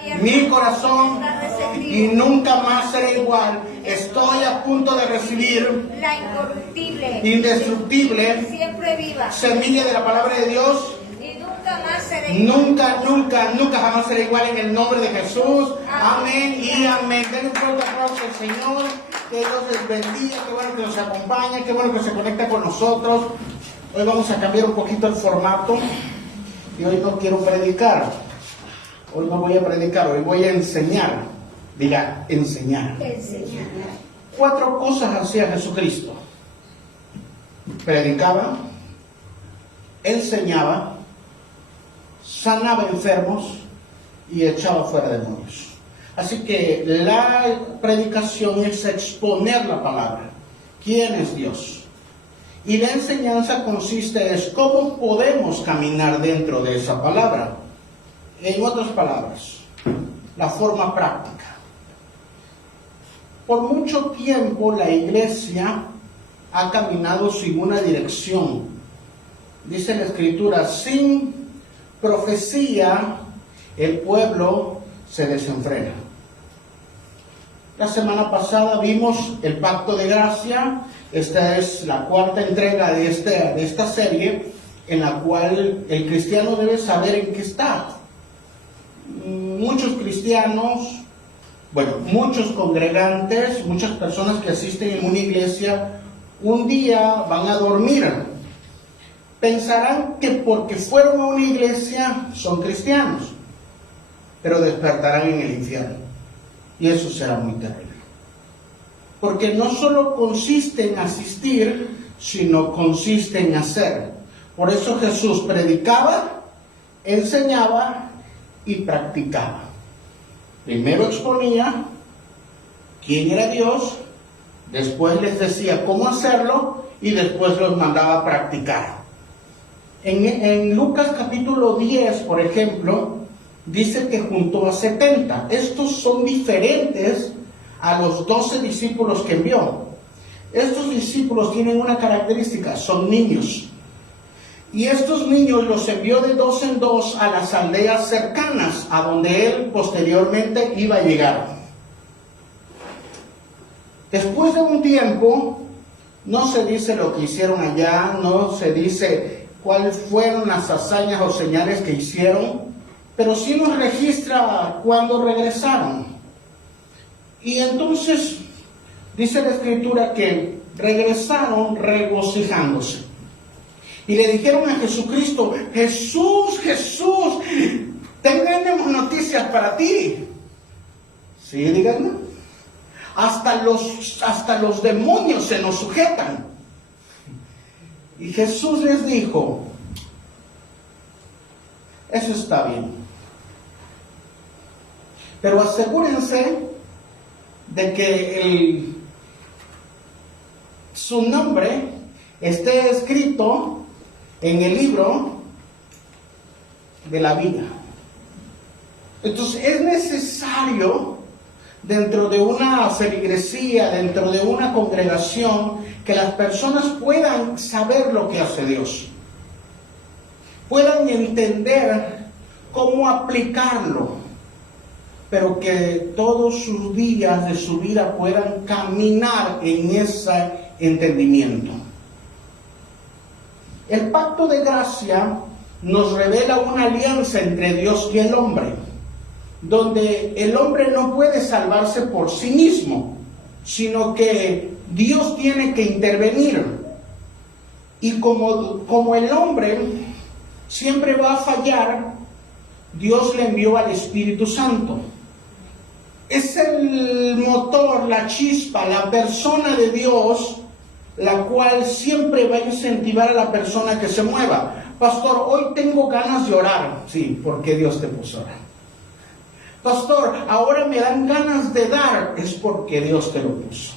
abierta, mi corazón está receptivo, y nunca más será igual. Estoy a punto de recibir la incorruptible, indestructible siempre viva, semilla de la palabra de Dios. y nunca más será igual. Nunca jamás será igual en el nombre de Jesús. Amén y amén. Den un fuerte aplauso al Señor. Que Dios les bendiga. Qué bueno que nos acompaña. Qué bueno que se conecta con nosotros. Hoy vamos a cambiar un poquito el formato. Y hoy no quiero predicar. Hoy no voy a predicar. Hoy voy a enseñar. Diga, enseñar. 4 cosas hacía Jesucristo. Predicaba, enseñaba, sanaba enfermos y echaba fuera demonios. Así que la predicación es exponer la palabra. ¿Quién es Dios? Y la enseñanza consiste en cómo podemos caminar dentro de esa palabra. En otras palabras, la forma práctica. Por mucho tiempo la iglesia ha caminado sin una dirección. Dice la Escritura, sin profecía el pueblo se desenfrena. La semana pasada vimos el pacto de gracia. Esta es la 4ª entrega de esta serie, en la cual el cristiano debe saber en qué está. Muchos cristianos, muchos congregantes, muchas personas que asisten en una iglesia, un día van a dormir. Pensarán que porque fueron a una iglesia son cristianos, pero despertarán en el infierno. Y eso será muy terrible. Porque no solo consiste en asistir, sino consiste en hacer. Por eso Jesús predicaba, enseñaba y practicaba. Primero exponía quién era Dios, después les decía cómo hacerlo y después los mandaba a practicar. En Lucas capítulo 10, por ejemplo, dice que juntó a 70. Estos son diferentes a los 12 discípulos que envió. Estos discípulos tienen una característica, son niños. Y estos niños los envió de 2 en 2 a las aldeas cercanas, a donde él posteriormente iba a llegar. Después de un tiempo, no se dice lo que hicieron allá, no se dice cuáles fueron las hazañas o señales que hicieron, pero sí nos registra cuando regresaron. Y entonces dice la Escritura que regresaron regocijándose. Y le dijeron a Jesucristo, Jesús, tenemos noticias para ti. Sí, díganme. Hasta los demonios se nos sujetan. Y Jesús les dijo, eso está bien, pero asegúrense de que su nombre esté escrito en el libro de la vida. Entonces es necesario, dentro de una feligresía, dentro de una congregación, que las personas puedan saber lo que hace Dios, puedan entender cómo aplicarlo, pero que todos sus días de su vida puedan caminar en ese entendimiento. El pacto de gracia nos revela una alianza entre Dios y el hombre, donde el hombre no puede salvarse por sí mismo, sino que Dios tiene que intervenir. Y como el hombre siempre va a fallar, Dios le envió al Espíritu Santo. Es el motor, la chispa, la persona de Dios, la cual siempre va a incentivar a la persona que se mueva. Pastor, hoy tengo ganas de orar. Sí, porque Dios te puso a orar. Pastor, ahora me dan ganas de dar. Es porque Dios te lo puso.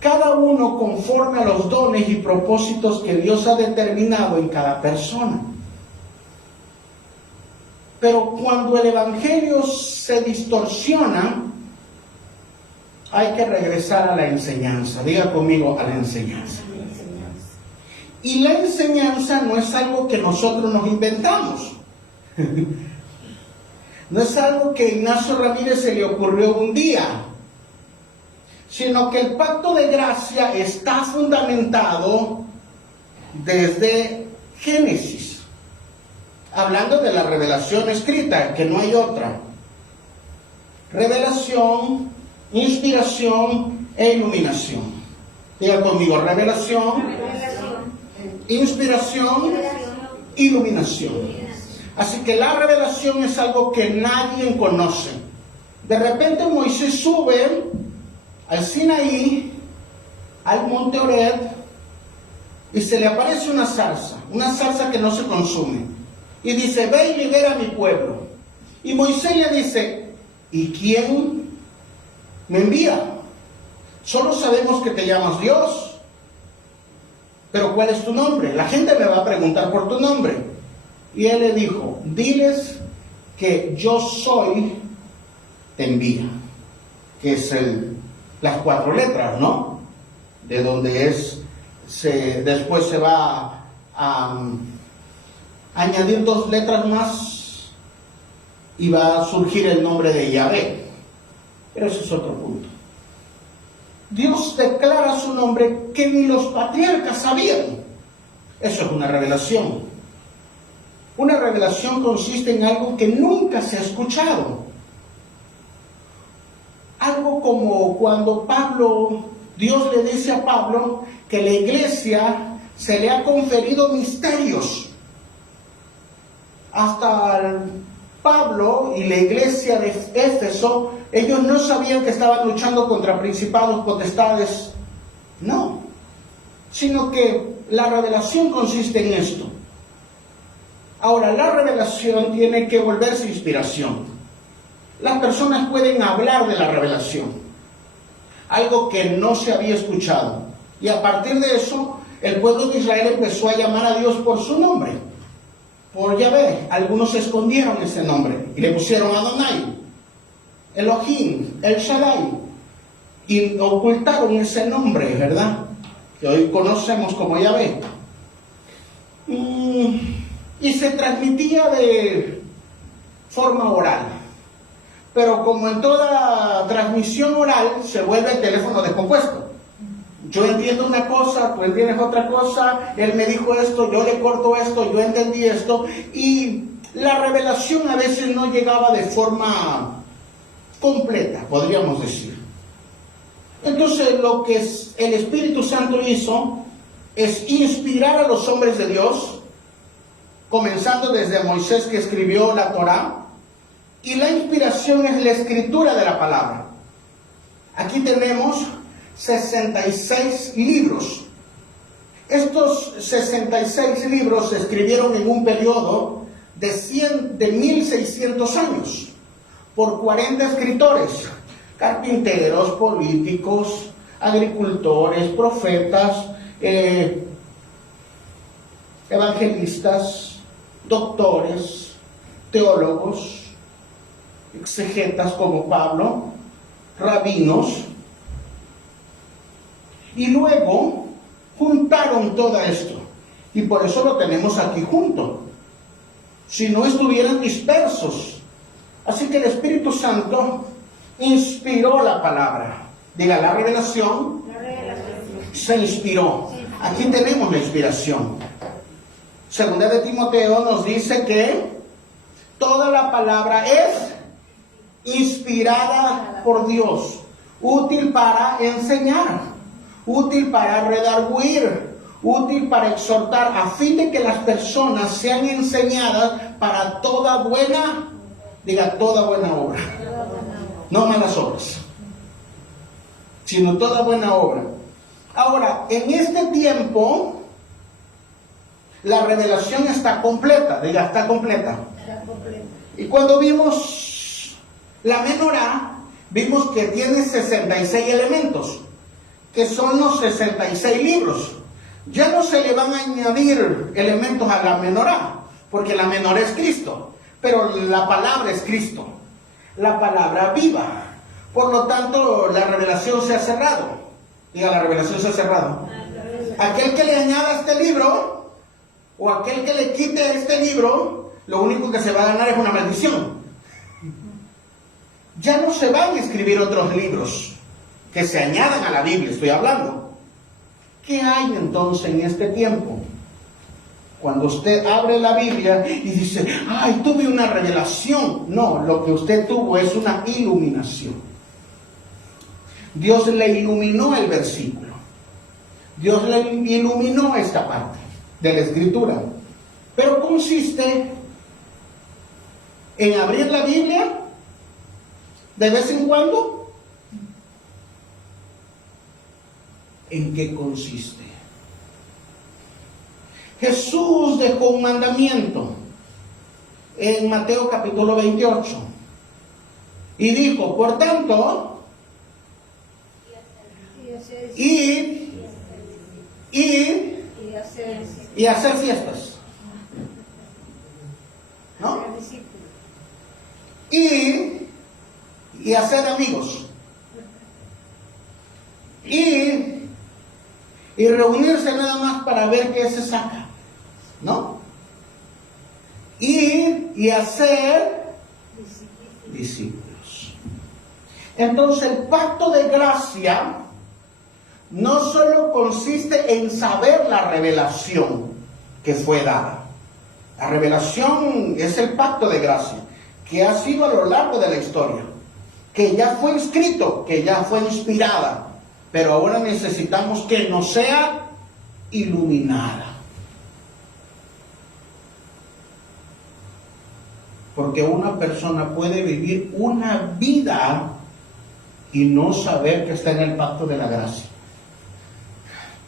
Cada uno conforme a los dones y propósitos que Dios ha determinado en cada persona. Pero cuando el evangelio se distorsiona, hay que regresar a la enseñanza. Diga conmigo, a la enseñanza. Y la enseñanza no es algo que nosotros nos inventamos. no es algo que a Ignacio Ramírez se le ocurrió un día, sino que el pacto de gracia está fundamentado desde Génesis, hablando de la revelación escrita, que no hay otra. Revelación, inspiración e iluminación. Diga conmigo, revelación, inspiración, iluminación. Así que la revelación es algo que nadie conoce. De repente Moisés sube al Sinaí, al monte Horeb, y se le aparece una zarza que no se consume. Y dice, ve y libera a mi pueblo. Y Moisés le dice, ¿y quién me envía? Solo sabemos que te llamas Dios. Pero ¿cuál es tu nombre? La gente me va a preguntar por tu nombre. Y él le dijo, diles que yo soy, te envía. Que es las 4 letras, ¿no? De donde después se va a añadir 2 letras más y va a surgir el nombre de Yahvé. Pero ese es otro punto. Dios declara su nombre que ni los patriarcas sabían. Eso es una revelación. Una revelación consiste en algo que nunca se ha escuchado. Algo como cuando Dios le dice a Pablo que la iglesia se le ha conferido misterios. Hasta Pablo y la iglesia de Éfeso, ellos no sabían que estaban luchando contra principados, potestades, no, sino que la revelación consiste en esto. Ahora, la revelación tiene que volverse inspiración. Las personas pueden hablar de la revelación, algo que no se había escuchado, y a partir de eso, el pueblo de Israel empezó a llamar a Dios por su nombre, por Yahvé. Algunos escondieron ese nombre y le pusieron Adonai, Elohim, El Shaddai, y ocultaron ese nombre, ¿verdad? Que hoy conocemos como Yahvé. Y se transmitía de forma oral. Pero como en toda transmisión oral, se vuelve el teléfono descompuesto. Yo entiendo una cosa, tú entiendes otra cosa, él me dijo esto, yo le corto esto, yo entendí esto, y la revelación a veces no llegaba de forma completa, podríamos decir. Entonces lo que el Espíritu Santo hizo es inspirar a los hombres de Dios, comenzando desde Moisés, que escribió la Torá, y la inspiración es la escritura de la palabra. Aquí tenemos 66 libros. Estos 66 libros se escribieron en un periodo de 1600 años por 40 escritores, carpinteros, políticos, agricultores, profetas, evangelistas, doctores, teólogos, exegetas como Pablo, rabinos, y luego juntaron todo esto, y por eso lo tenemos aquí junto. Si no, estuvieran dispersos. Así que el Espíritu Santo inspiró la palabra. Diga, la revelación se inspiró. Aquí tenemos la inspiración. Segunda de Timoteo nos dice que toda la palabra es inspirada por Dios, útil para enseñar, útil para redarguir, útil para exhortar, a fin de que las personas sean enseñadas para toda buena, diga, toda buena obra. No malas obras, sino toda buena obra. Ahora, en este tiempo, la revelación está completa, diga, está completa. Y cuando vimos la menorá, vimos que tiene 66 elementos, que son los 66 libros. Ya no se le van a añadir elementos a la menorá, porque la menorá es Cristo, pero la palabra es Cristo, la palabra viva. Por lo tanto, la revelación se ha cerrado. Diga, la revelación se ha cerrado. Aquel que le añada este libro, o aquel que le quite este libro, lo único que se va a ganar es una maldición. ya no se van a escribir otros libros que se añadan a la Biblia, estoy hablando. ¿Qué hay entonces en este tiempo? Cuando usted abre la Biblia y dice, ay, tuve una revelación. No, lo que usted tuvo es una iluminación. Dios le iluminó el versículo. Dios le iluminó esta parte de la Escritura. Pero consiste en abrir la Biblia de vez en cuando. ¿En qué consiste? Jesús dejó un mandamiento en Mateo capítulo 28 y dijo, por tanto, id y hacer fiestas, ¿no? Y hacer amigos, y reunirse nada más para ver qué se saca, ¿no? Y hacer discípulos. Entonces el pacto de gracia no solo consiste en saber la revelación que fue dada. La revelación es el pacto de gracia que ha sido a lo largo de la historia, que ya fue escrito, que ya fue inspirada, pero ahora necesitamos que nos sea iluminada. Porque una persona puede vivir una vida y no saber que está en el pacto de la gracia.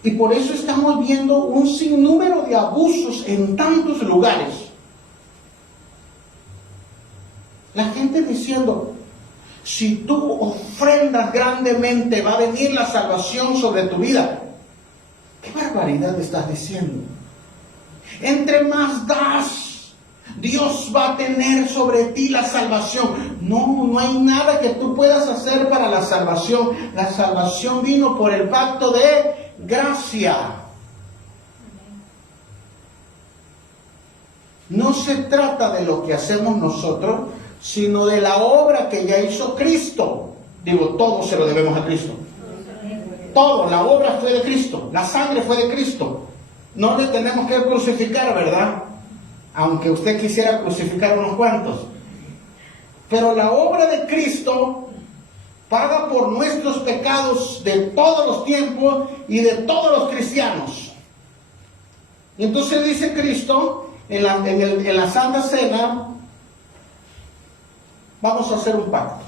Y por eso estamos viendo un sinnúmero de abusos en tantos lugares. La gente diciendo, si tú ofrendas grandemente, va a venir la salvación sobre tu vida. ¿Qué barbaridad estás diciendo? Entre más das, Dios va a tener sobre ti la salvación. No hay nada que tú puedas hacer para la salvación. La salvación vino por el pacto de gracia. No se trata de lo que hacemos nosotros, sino de la obra que ya hizo Cristo. Digo, todo se lo debemos a Cristo. Todo, la obra fue de Cristo, la sangre fue de Cristo. No le tenemos que crucificar, ¿verdad? Aunque usted quisiera crucificar unos cuantos. Pero la obra de Cristo paga por nuestros pecados de todos los tiempos y de todos los cristianos. Y entonces dice Cristo en la Santa Cena, vamos a hacer un pacto.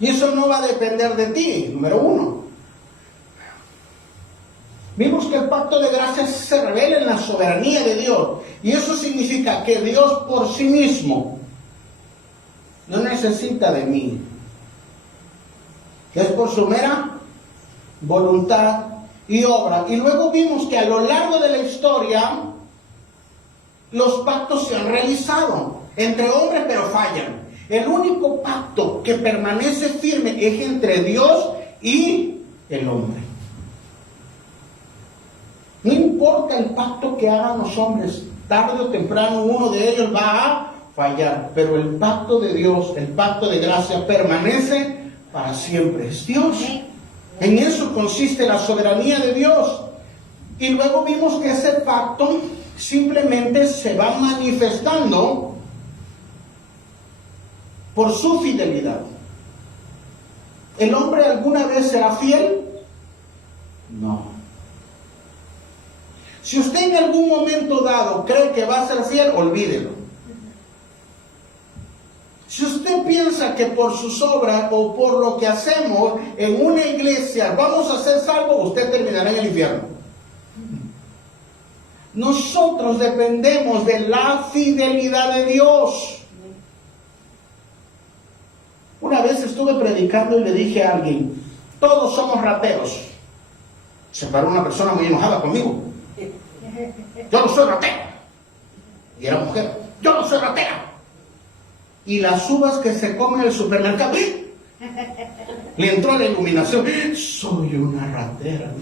Y eso no va a depender de ti, número uno. Vimos que el pacto de gracia se revela en la soberanía de Dios. Y eso significa que Dios por sí mismo no necesita de mí. Que es por su mera voluntad y obra. Y luego vimos que a lo largo de la historia los pactos se han realizado entre hombres, pero fallan. El único pacto que permanece firme es entre Dios y el hombre. No importa el pacto que hagan los hombres, tarde o temprano uno de ellos va a fallar, pero el pacto de Dios, el pacto de gracia permanece para siempre. Es Dios. En eso consiste la soberanía de Dios. Y luego vimos que ese pacto simplemente se va manifestando por su fidelidad. ¿El hombre alguna vez será fiel? No. Si usted en algún momento dado cree que va a ser fiel, olvídelo. Si usted piensa que por sus obras o por lo que hacemos en una iglesia vamos a ser salvos, usted terminará en el infierno. Nosotros dependemos de la fidelidad de Dios. Una vez estuve predicando y le dije a alguien, todos somos rateros. Se paró una persona muy enojada conmigo. Yo no soy ratera. Y era mujer. Yo no soy ratera. Y las uvas que se comen en el supermercado, le entró la iluminación. Soy una ratera.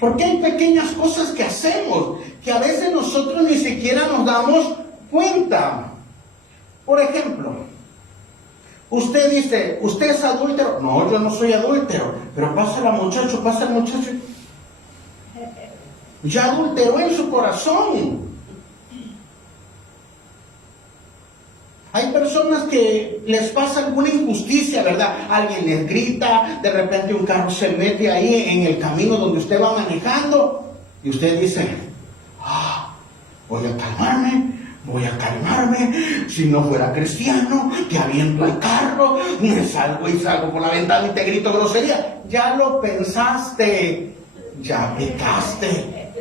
Porque hay pequeñas cosas que hacemos que a veces nosotros ni siquiera nos damos cuenta. Por ejemplo, Usted dice, ¿usted es adúltero? No, yo no soy adúltero. Pero pasa el muchacho. Ya adulteró en su corazón. Hay personas que les pasa alguna injusticia, ¿verdad? Alguien les grita, de repente un carro se mete ahí en el camino donde usted va manejando y usted dice, voy a calmarme, si no fuera cristiano, te aviento el carro, me salgo y salgo por la ventana y te grito grosería. Ya lo pensaste, ya pecaste.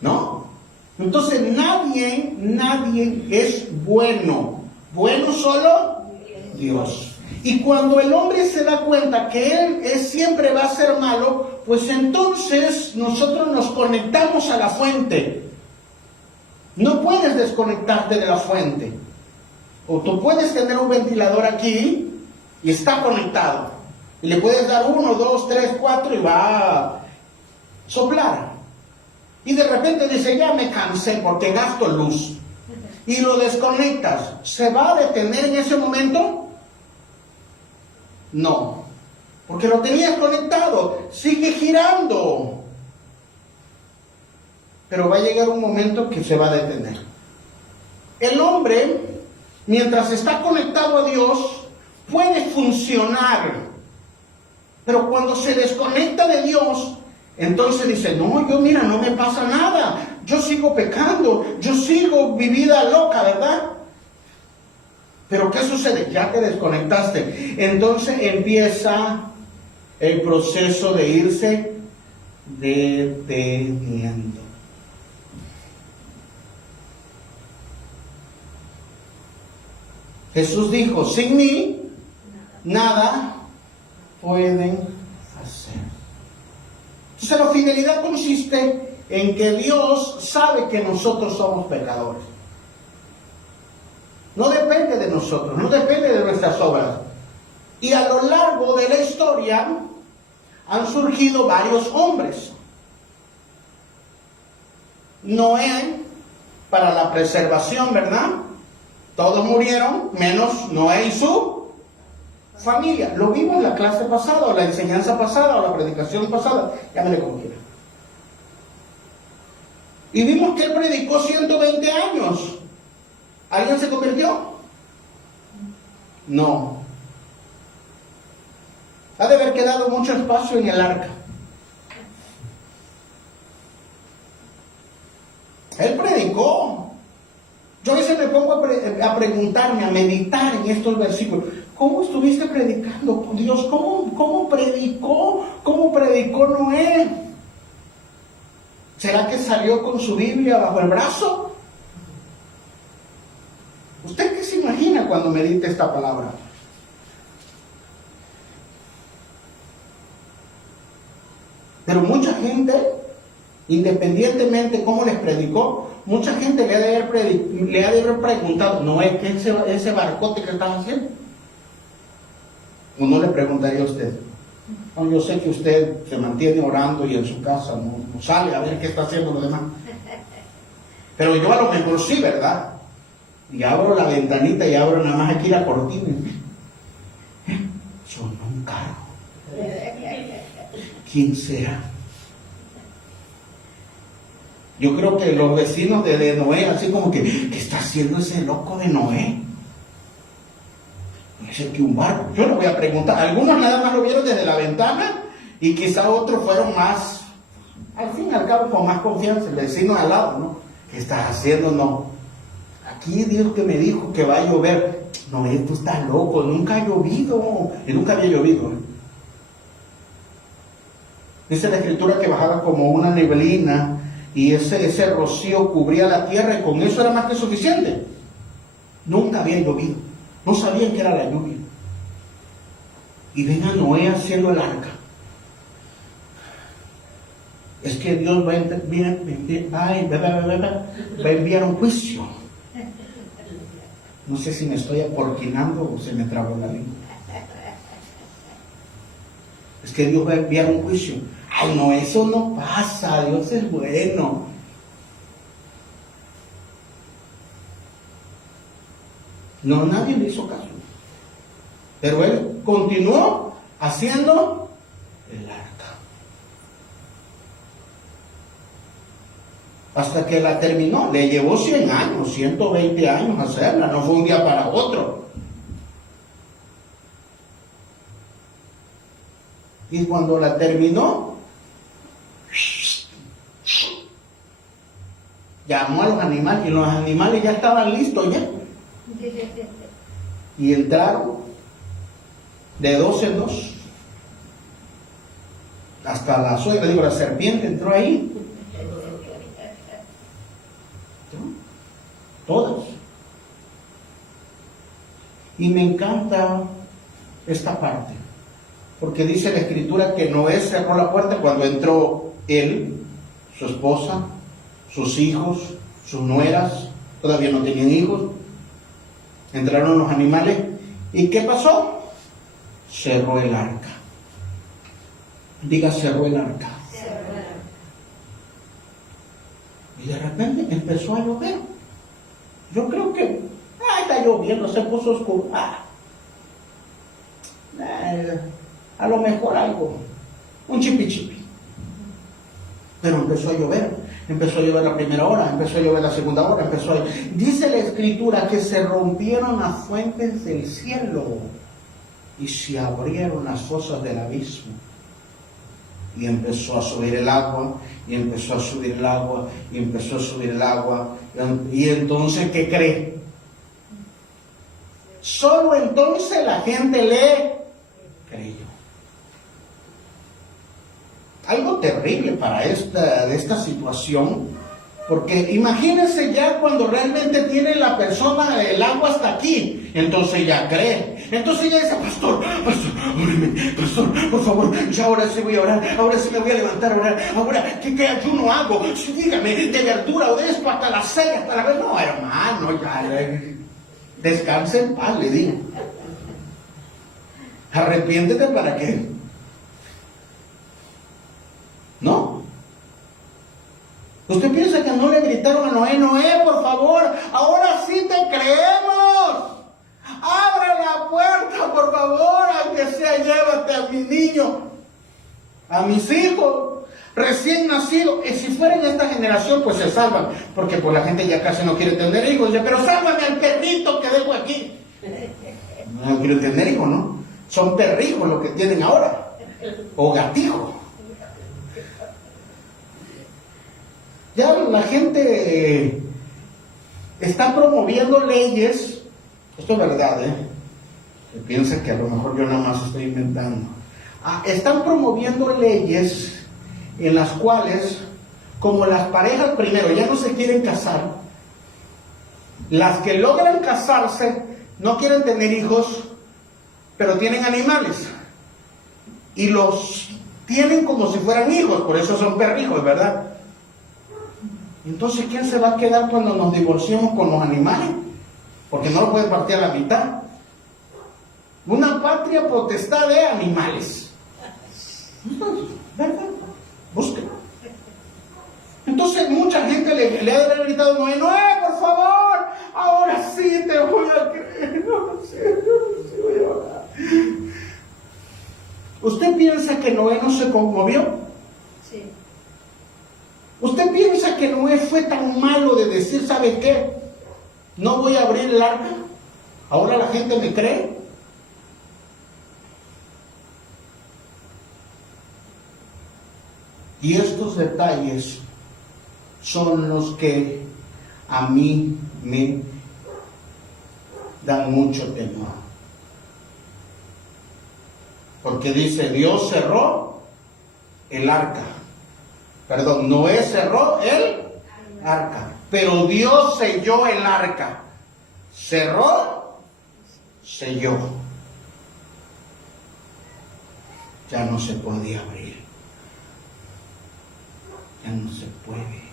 ¿No? Entonces nadie es bueno. Bueno solo Dios. Y cuando el hombre se da cuenta que él siempre va a ser malo, pues entonces nosotros nos conectamos a la fuente. No puedes desconectarte de la fuente. O tú puedes tener un ventilador aquí y está conectado. Y le puedes dar 1, 2, 3, 4 y va a soplar. Y de repente dice, ya me cansé porque gasto luz. Y lo desconectas. ¿Se va a detener en ese momento? No. Porque lo tenías conectado. Sigue girando. Pero va a llegar un momento que se va a detener. El hombre, mientras está conectado a Dios, puede funcionar. Pero cuando se desconecta de Dios, entonces dice, no, yo mira, no me pasa nada, yo sigo pecando, yo sigo mi vida loca, ¿verdad? Pero ¿qué sucede? Ya te desconectaste. Entonces empieza el proceso de irse deteniendo. Jesús dijo, sin mí, nada pueden hacer. Entonces la fidelidad consiste en que Dios sabe que nosotros somos pecadores. No depende de nosotros, no depende de nuestras obras. Y a lo largo de la historia han surgido varios hombres. Noé, para la preservación, ¿verdad? Todos murieron, menos Noé y su familia. Lo vimos en la clase pasada, o la enseñanza pasada, o la predicación pasada, llámele como quiera. Y vimos que él predicó 120 años. ¿Alguien se convirtió? No. Ha de haber quedado mucho espacio en el arca. Él predicó. Yo a veces me pongo a preguntarme, a meditar en estos versículos. ¿Cómo estuviste predicando? Dios, ¿cómo predicó? ¿Cómo predicó Noé? ¿Será que salió con su Biblia bajo el brazo? ¿Usted qué se imagina cuando medita esta palabra? Pero mucha gente, independientemente cómo les predicó, mucha gente le ha de haber preguntado, ¿no es que ese barcote que están haciendo? ¿O no le preguntaría a usted? No, yo sé que usted se mantiene orando y en su casa no sale a ver qué está haciendo los demás. Pero yo a lo mejor sí, ¿verdad? Y abro la ventanita y abro nada más aquí la cortina. Sonó un carro. ¿Quién será? Yo creo que los vecinos de Noé, así como que, ¿qué está haciendo ese loco de Noé? Puede ser que un barco. Yo le voy a preguntar. Algunos nada más lo vieron desde la ventana y quizá otros fueron más, al fin y al cabo, con más confianza. El vecino de al lado, ¿no? ¿Qué estás haciendo? No. Aquí Dios que me dijo que va a llover. Noé, tú estás loco, nunca ha llovido. Y nunca había llovido. Dice la Escritura que bajaba como una neblina y ese rocío cubría la tierra y con eso era más que suficiente. Nunca había llovido. No sabían que era la lluvia. Y ven a Noé haciendo el arca. Es que Dios va a enviar un juicio. No sé si me estoy aporquinando o se me trabó la lengua. Es que Dios va a enviar un juicio. Ay, no, eso no pasa. Dios es bueno. No, nadie le hizo caso. Pero él continuó haciendo el arca. Hasta que la terminó. Le llevó 100 años, 120 años hacerla. No fue un día para otro. Y cuando la terminó, llamó a los animales, y los animales ya estaban listos ya. Y entraron de 2 en 2. Hasta la suegra, digo, la serpiente entró ahí. Todas. Y me encanta esta parte, porque dice la escritura que Noé cerró la puerta cuando entró él, su esposa, sus hijos, sus nueras, todavía no tenían hijos. Entraron los animales. ¿Y qué pasó? Cerró el arca. Diga, cerró el arca. Y de repente empezó a llover. Yo creo que está lloviendo, se puso oscuro. A lo mejor algo, un chipi. Pero empezó a llover. Empezó a llover la primera hora, empezó a llover la segunda hora, Dice la escritura que se rompieron las fuentes del cielo y se abrieron las fosas del abismo. Y empezó a subir el agua, y empezó a subir el agua, y empezó a subir el agua. Y entonces, ¿qué cree? Solo entonces la gente le creyó. Algo terrible para esta situación, porque imagínense ya cuando realmente tiene la persona el agua hasta aquí, entonces ya cree, entonces ya dice, pastor, óreme, pastor, por favor, ya ahora sí voy a orar, ahora sí me voy a levantar a orar, ahora, ¿qué ayuno hago? Sí, dígame, de verdura o de esto hasta las 6, hasta la vez, no, hermano, ya, descanse en paz, le digo, arrepiéntete para que, ¿no? ¿Usted piensa que no le gritaron a Noé, por favor, ahora sí te creemos? Abre la puerta, por favor, aunque sea llévate a mi niño, a mis hijos, recién nacidos. Y si fuera en esta generación, pues se salvan, porque pues la gente ya casi no quiere tener hijos. Dice, pero sálvame al perrito que dejo aquí. No quiero tener hijos, ¿no? Son perrijos los que tienen ahora, o gatijos. Ya la gente está promoviendo leyes, esto es verdad, que piensa que a lo mejor yo nada más estoy inventando. Están promoviendo leyes en las cuales, como las parejas primero ya no se quieren casar, las que logran casarse no quieren tener hijos, pero tienen animales y los tienen como si fueran hijos, por eso son perrijos, ¿verdad? Entonces, ¿quién se va a quedar cuando nos divorciemos con los animales? Porque no lo pueden partir a la mitad. Una patria potestad de animales. ¿Verdad? Búsquenlo. Entonces, mucha gente le ha de haber gritado, Noé, por favor, ahora sí te voy a creer. Ahora sí voy a orar. ¿Usted piensa que Noé no se conmovió? Sí. ¿Usted piensa que Noé fue tan malo de decir, ¿sabe qué? No voy a abrir el arca. Ahora la gente me cree. Y estos detalles son los que a mí me dan mucho temor. Porque dice, Dios cerró el arca. Perdón, Noé cerró el arca, pero Dios selló el arca. Cerró, selló. Ya no se podía abrir. Ya no se puede.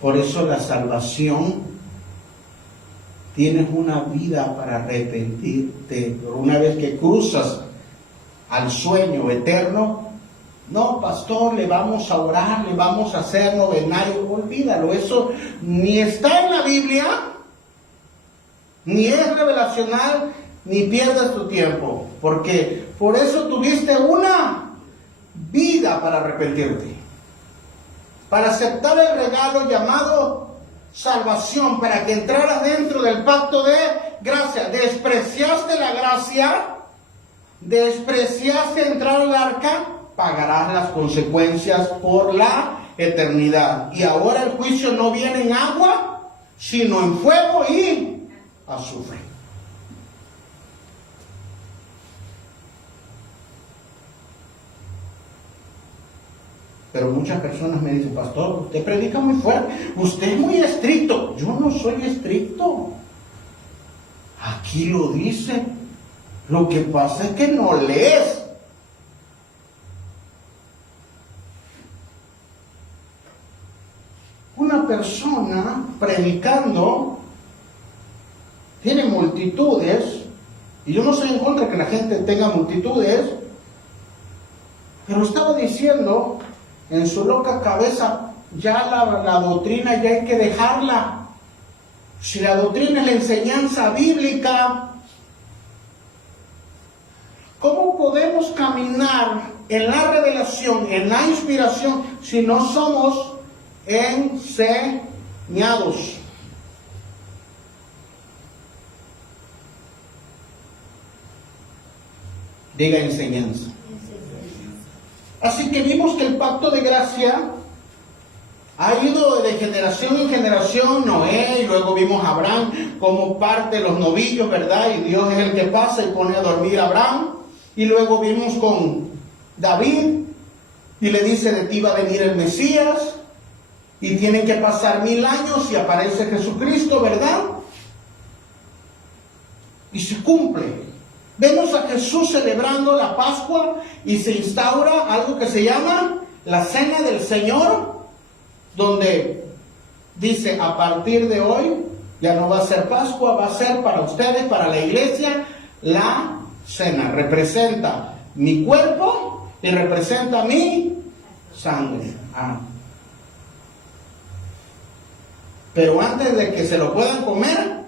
Por eso la salvación, tienes una vida para arrepentirte, pero una vez que cruzas al sueño eterno, No, pastor, le vamos a orar, le vamos a hacer novenario. Olvídalo, eso ni está en la Biblia, ni es revelacional, ni pierdas tu tiempo. Porque por eso tuviste una vida para arrepentirte, para aceptar el regalo llamado salvación, para que entraras dentro del pacto de gracia. Despreciaste la gracia, despreciaste entrar al arca, pagarás las consecuencias por la eternidad. Y ahora el juicio no viene en agua, sino en fuego y azufre. Pero muchas personas me dicen, pastor, usted predica muy fuerte, usted es muy estricto. Yo no soy estricto. Aquí lo dice. Lo que pasa es que no lees. Una persona predicando tiene multitudes, y yo no estoy en contra de que la gente tenga multitudes, pero estaba diciendo en su loca cabeza, ya la doctrina ya hay que dejarla. Si la doctrina es la enseñanza bíblica, ¿cómo podemos caminar en la revelación, en la inspiración, si no somos enseñados? Diga enseñanza. Así que vimos que el pacto de gracia ha ido de generación en generación. Noé, y luego vimos a Abraham como parte de los novillos, ¿verdad? Y Dios es el que pasa y pone a dormir a Abraham. Y luego vimos con David, y le dice, de ti va a venir el Mesías, y tienen que pasar 1000 años y aparece Jesucristo, ¿verdad? Y se cumple. Vemos a Jesús celebrando la Pascua y se instaura algo que se llama la Cena del Señor, donde dice, a partir de hoy ya no va a ser Pascua, va a ser para ustedes, para la iglesia, la cena. Representa mi cuerpo y representa mi sangre. Pero antes de que se lo puedan comer,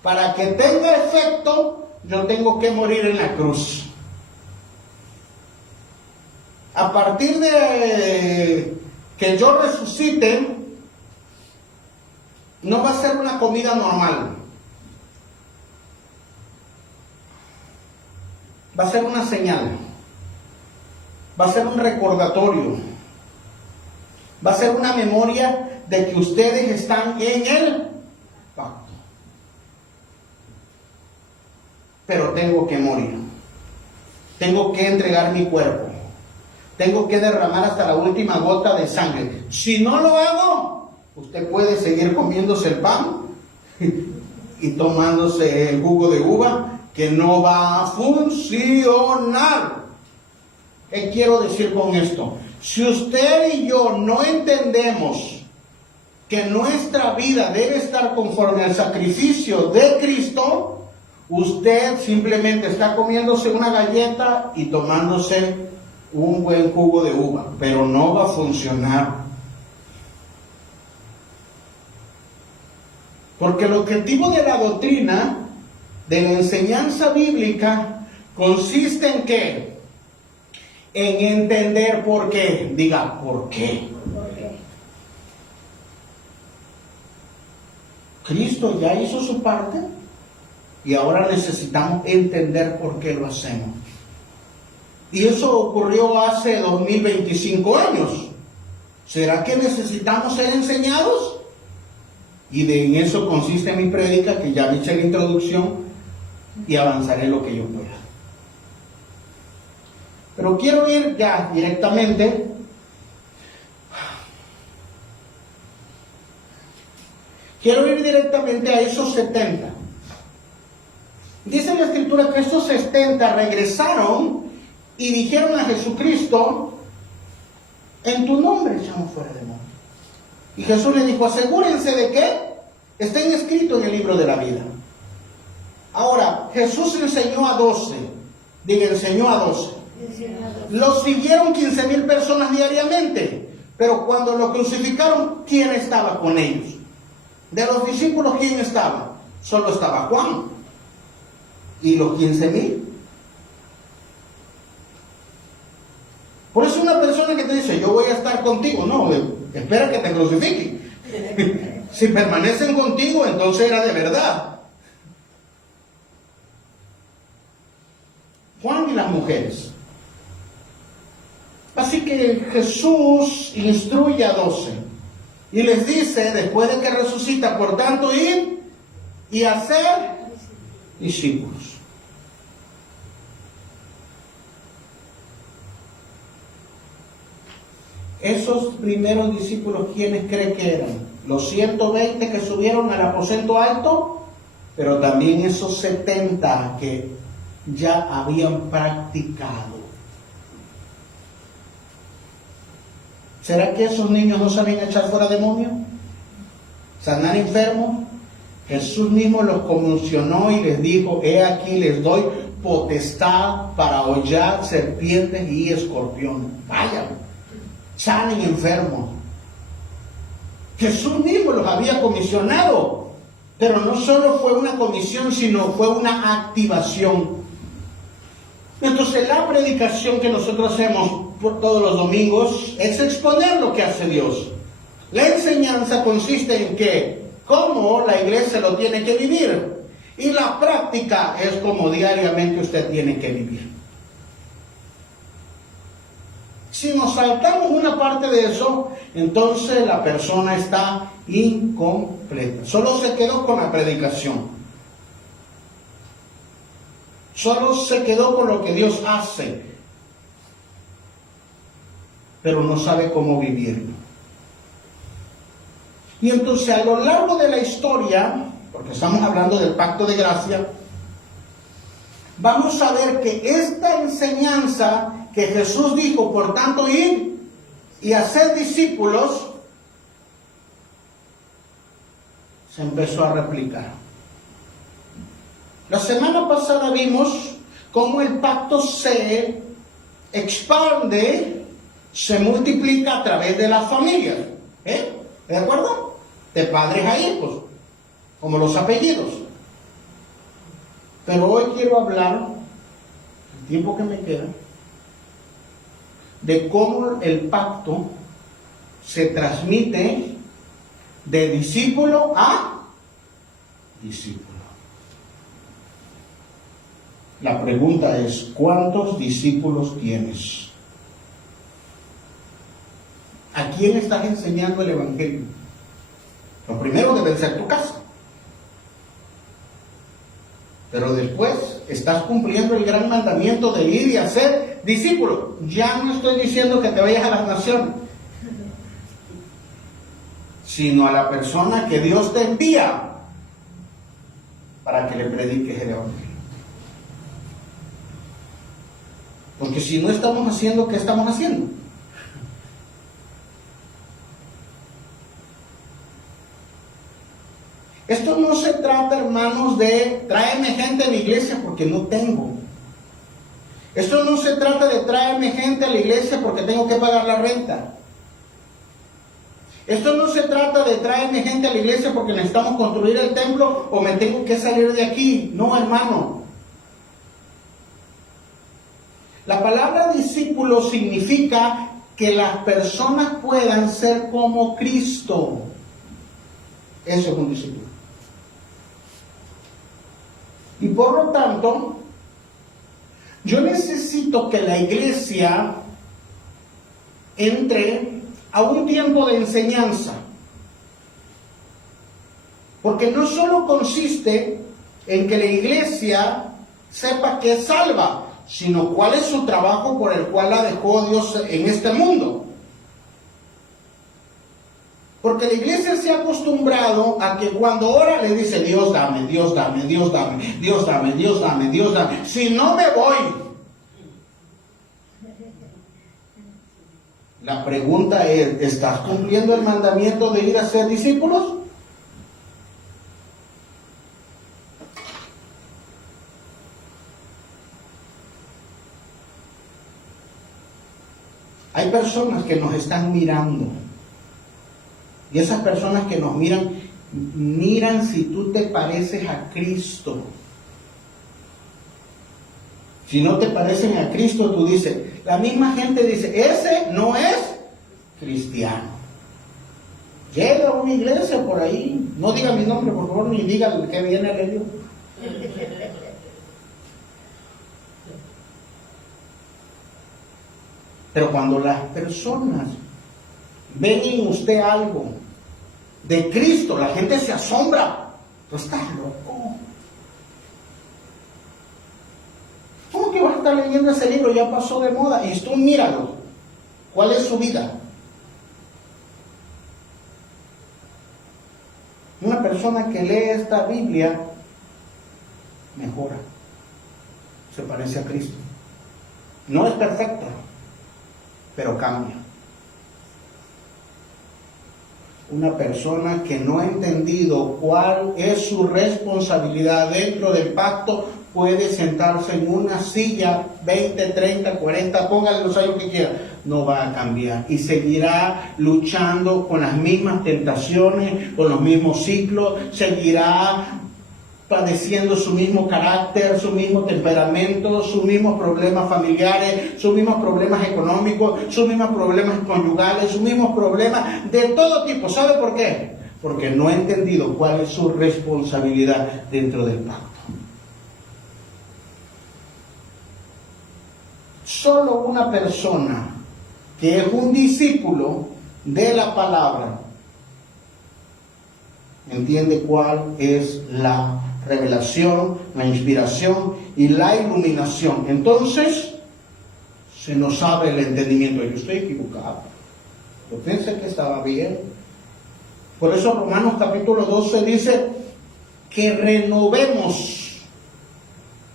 para que tenga efecto, yo tengo que morir en la cruz. A partir de que yo resucite, no va a ser una comida normal. Va a ser una señal. Va a ser un recordatorio. Va a ser una memoria de que ustedes están en el pacto. Pero tengo que morir. Tengo que entregar mi cuerpo. Tengo que derramar hasta la última gota de sangre. Si no lo hago, usted puede seguir comiéndose el pan y tomándose el jugo de uva, que no va a funcionar. ¿Qué quiero decir con esto? Si usted y yo no entendemos que nuestra vida debe estar conforme al sacrificio de Cristo, usted simplemente está comiéndose una galleta y tomándose un buen jugo de uva, pero no va a funcionar. Porque el objetivo de la doctrina, de la enseñanza bíblica, consiste en ¿qué? En entender por qué. Diga, ¿por qué? Cristo ya hizo su parte y ahora necesitamos entender por qué lo hacemos. Y eso ocurrió hace 2025 años. ¿Será que necesitamos ser enseñados? Y en eso consiste mi prédica, que ya hice la introducción, y avanzaré lo que yo pueda. Pero quiero ir ya directamente a esos 70. Dice la Escritura que esos 70 regresaron y dijeron a Jesucristo, en tu nombre echamos fuera demonios. Y Jesús le dijo, asegúrense de que estén escritos en el libro de la vida. Ahora, Jesús enseñó a 12. Diga, enseñó a 12. Lo siguieron 15,000 personas diariamente, pero cuando lo crucificaron, ¿quién estaba con ellos? De los discípulos, ¿quién estaba? Solo estaba Juan. ¿Y los 15,000? Por eso una persona que te dice, yo voy a estar contigo, no, espera que te crucifiquen. Si permanecen contigo, entonces era de verdad. Juan y las mujeres. Así que Jesús instruye a 12 y les dice, después de que resucita, por tanto, ir y hacer discípulos. Esos primeros discípulos, ¿quiénes cree que eran? Los 120 que subieron al aposento alto, pero también esos 70 que ya habían practicado. ¿Será que esos niños no sabían echar fuera demonios? ¿Sanar enfermos? Jesús mismo los conmocionó y les dijo, he aquí les doy potestad para hollar serpientes y escorpiones. Vayan, sanen enfermos. Jesús mismo los había comisionado, pero no solo fue una comisión, sino fue una activación. Entonces la predicación que nosotros hacemos por todos los domingos es exponer lo que hace Dios. La enseñanza consiste en que, cómo la iglesia lo tiene que vivir, y la práctica es como diariamente usted tiene que vivir. Si nos saltamos una parte de eso, entonces la persona está incompleta. Solo se quedó con la predicación. Solo se quedó con lo que Dios hace, pero no sabe cómo vivirlo. Y entonces a lo largo de la historia, porque estamos hablando del pacto de gracia, vamos a ver que esta enseñanza que Jesús dijo, por tanto, ir y hacer discípulos, se empezó a replicar. La semana pasada vimos cómo el pacto se expande, se multiplica a través de las familias. ¿De acuerdo? De padres a hijos, como los apellidos. Pero hoy quiero hablar, el tiempo que me queda, de cómo el pacto se transmite de discípulo a discípulo. La pregunta es, ¿cuántos discípulos tienes? ¿A quién estás enseñando el Evangelio? Lo primero debe ser tu casa. Pero después estás cumpliendo el gran mandamiento de ir y hacer discípulos. Ya no estoy diciendo que te vayas a las naciones, sino a la persona que Dios te envía para que le prediques el Evangelio. Porque si no estamos haciendo, ¿qué estamos haciendo? Esto no se trata, hermanos, de tráeme gente a la iglesia porque no tengo. Esto no se trata de tráeme gente a la iglesia porque tengo que pagar la renta. Esto no se trata de tráeme gente a la iglesia porque necesitamos construir el templo o me tengo que salir de aquí. No, hermano. La palabra discípulo significa que las personas puedan ser como Cristo. Eso es un discípulo. Y por lo tanto, yo necesito que la iglesia entre a un tiempo de enseñanza. Porque no solo consiste en que la iglesia sepa que es salva, sino cuál es su trabajo por el cual la dejó Dios en este mundo. Porque la iglesia se ha acostumbrado a que cuando ora le dice, Dios dame, Dios dame, Dios dame, Dios dame, Dios dame, Dios dame. Si no me voy. La pregunta es, ¿estás cumpliendo el mandamiento de ir a ser discípulos? personas que nos están mirando. Y esas personas que nos miran, miran si tú te pareces a Cristo. Si no te parecen a Cristo, tú dices, la misma gente dice, ese no es cristiano. Llega a una iglesia por ahí, no diga mi nombre por favor, ni diga el que viene a leer. Pero cuando las personas ven en usted algo de Cristo, la gente se asombra. Tú estás loco. ¿Cómo que vas a estar leyendo ese libro? Ya pasó de moda. Y tú míralo. ¿Cuál es su vida? Una persona que lee esta Biblia mejora. Se parece a Cristo. No es perfecta, pero cambia. Una persona que no ha entendido cuál es su responsabilidad dentro del pacto puede sentarse en una silla 20, 30, 40, póngale los años que quiera, no va a cambiar y seguirá luchando con las mismas tentaciones, con los mismos ciclos, seguirá padeciendo su mismo carácter, su mismo temperamento, sus mismos problemas familiares, sus mismos problemas económicos, sus mismos problemas conyugales, sus mismos problemas de todo tipo. ¿Sabe por qué? Porque no ha entendido cuál es su responsabilidad dentro del pacto. Solo una persona que es un discípulo de la palabra entiende cuál es la revelación, la inspiración y la iluminación. Entonces se nos abre el entendimiento. Yo estoy equivocado, yo pensé que estaba bien. Por eso Romanos capítulo 12 dice que renovemos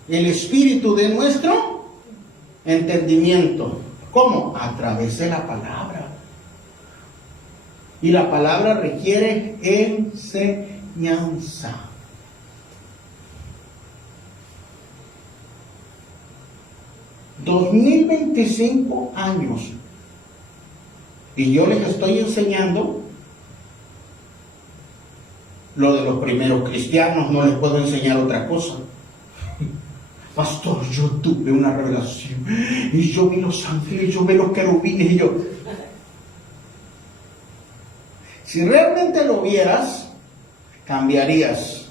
el espíritu de nuestro entendimiento. ¿Cómo? A través de la palabra. Y la palabra requiere enseñanza. $2025 y yo les estoy enseñando lo de los primeros cristianos. No les puedo enseñar otra cosa. Pastor, yo tuve una revelación y yo vi los ángeles, yo vi los querubines y yo... Si realmente lo vieras, cambiarías.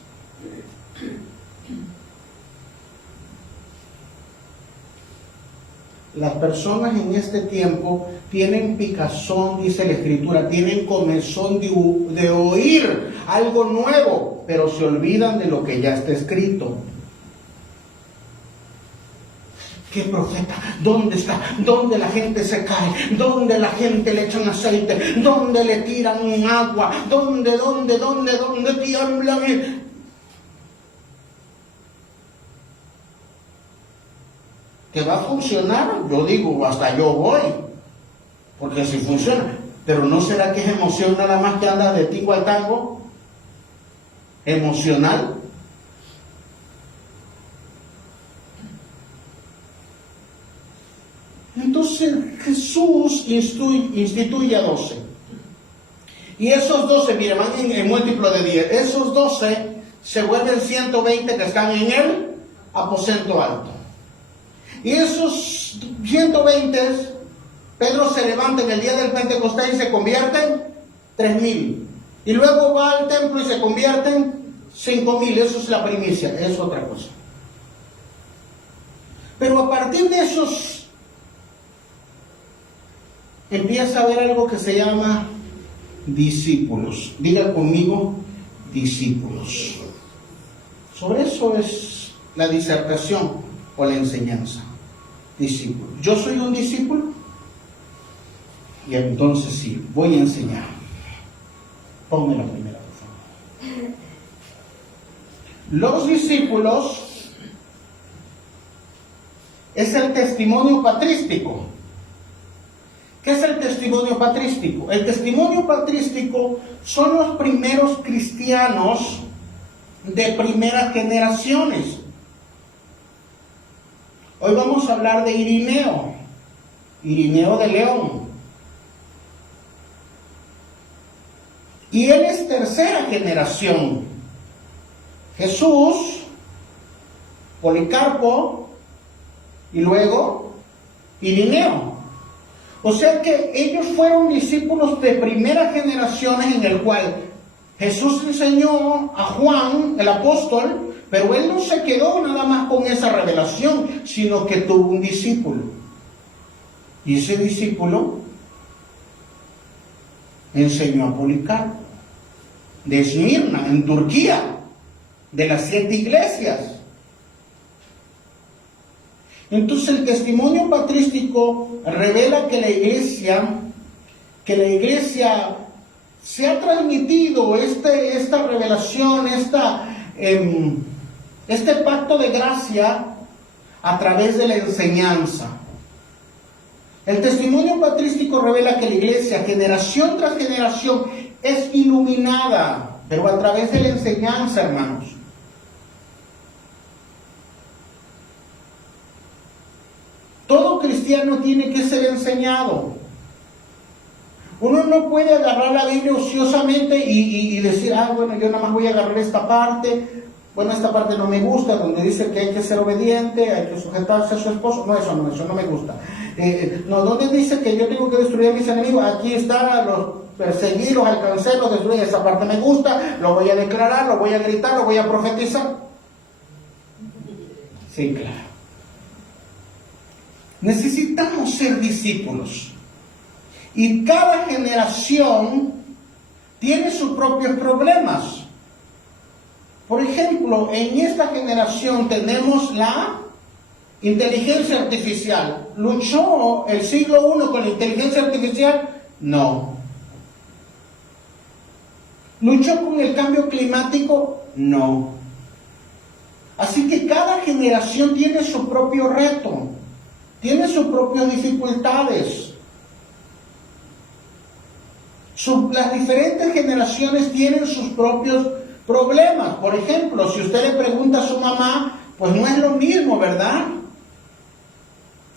Las personas en este tiempo tienen picazón, dice la Escritura, tienen comezón de oír algo nuevo, pero se olvidan de lo que ya está escrito. ¿Qué profeta? ¿Dónde está? ¿Dónde la gente se cae? ¿Dónde la gente le echan aceite? ¿Dónde le tiran agua? ¿Dónde tiemblan? ¿Que va a funcionar? Yo digo, hasta yo voy, porque si funciona. Pero ¿no será que es emoción nada más que anda de tico al tango? ¿Emocional? Entonces Jesús instituye a 12. Y esos 12, mire, van en múltiplo de 10. Esos 12 se vuelven 120 que están en el aposento alto. Y esos 120, Pedro se levanta en el día del Pentecostés y se convierten 3,000. Y luego va al templo y se convierten 5,000. Eso es la primicia, es otra cosa. Pero a partir de esos, empieza a haber algo que se llama discípulos. Diga conmigo, discípulos. Sobre eso es la disertación o la enseñanza. Discípulo. Yo soy un discípulo y entonces sí, voy a enseñar. Ponme la primera, por favor. Los discípulos es el testimonio patrístico. ¿Qué es el testimonio patrístico? El testimonio patrístico son los primeros cristianos de primeras generaciones. Hoy vamos a hablar de Irineo de León. Y él es tercera generación. Jesús, Policarpo y luego Irineo. O sea que ellos fueron discípulos de primera generación en el cual Jesús enseñó a Juan, el apóstol, pero él no se quedó nada más con esa revelación, sino que tuvo un discípulo. Y ese discípulo enseñó a Policarpo, de Esmirna, en Turquía, de las 7 iglesias. Entonces el testimonio patrístico revela que la iglesia se ha transmitido esta revelación, este pacto de gracia a través de la enseñanza. El testimonio patrístico revela que la iglesia, generación tras generación, es iluminada, pero a través de la enseñanza, hermanos. Todo cristiano tiene que ser enseñado. Uno no puede agarrar la Biblia ociosamente y decir, bueno, yo nada más voy a agarrar esta parte. Bueno, esta parte no me gusta, donde dice que hay que ser obediente, hay que sujetarse a su esposo. No, eso no me gusta. No, donde dice que yo tengo que destruir a mis enemigos. Aquí está, los perseguí, los alcancé, los destruí. Esa parte me gusta, lo voy a declarar, lo voy a gritar, lo voy a profetizar. Sí, claro. Necesitamos ser discípulos. Y cada generación tiene sus propios problemas. Por ejemplo, en esta generación tenemos la inteligencia artificial. ¿Luchó el siglo I con la inteligencia artificial? No. ¿Luchó con el cambio climático? No. Así que cada generación tiene su propio reto, tiene sus propias dificultades. Las diferentes generaciones tienen sus propios problemas. Por ejemplo, si usted le pregunta a su mamá, pues no es lo mismo, ¿verdad?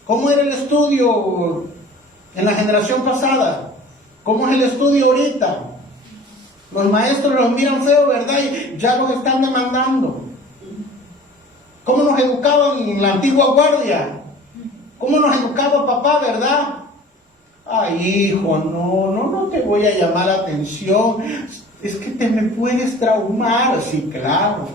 ¿Cómo era el estudio en la generación pasada? ¿Cómo es el estudio ahorita? Los maestros los miran feo, ¿verdad? Y ya los están demandando. ¿Cómo nos educaban en la antigua guardia? ¿Cómo nos educaba papá, verdad? Ay, hijo, no te voy a llamar la atención. Es que me puedes traumar. Sí, claro.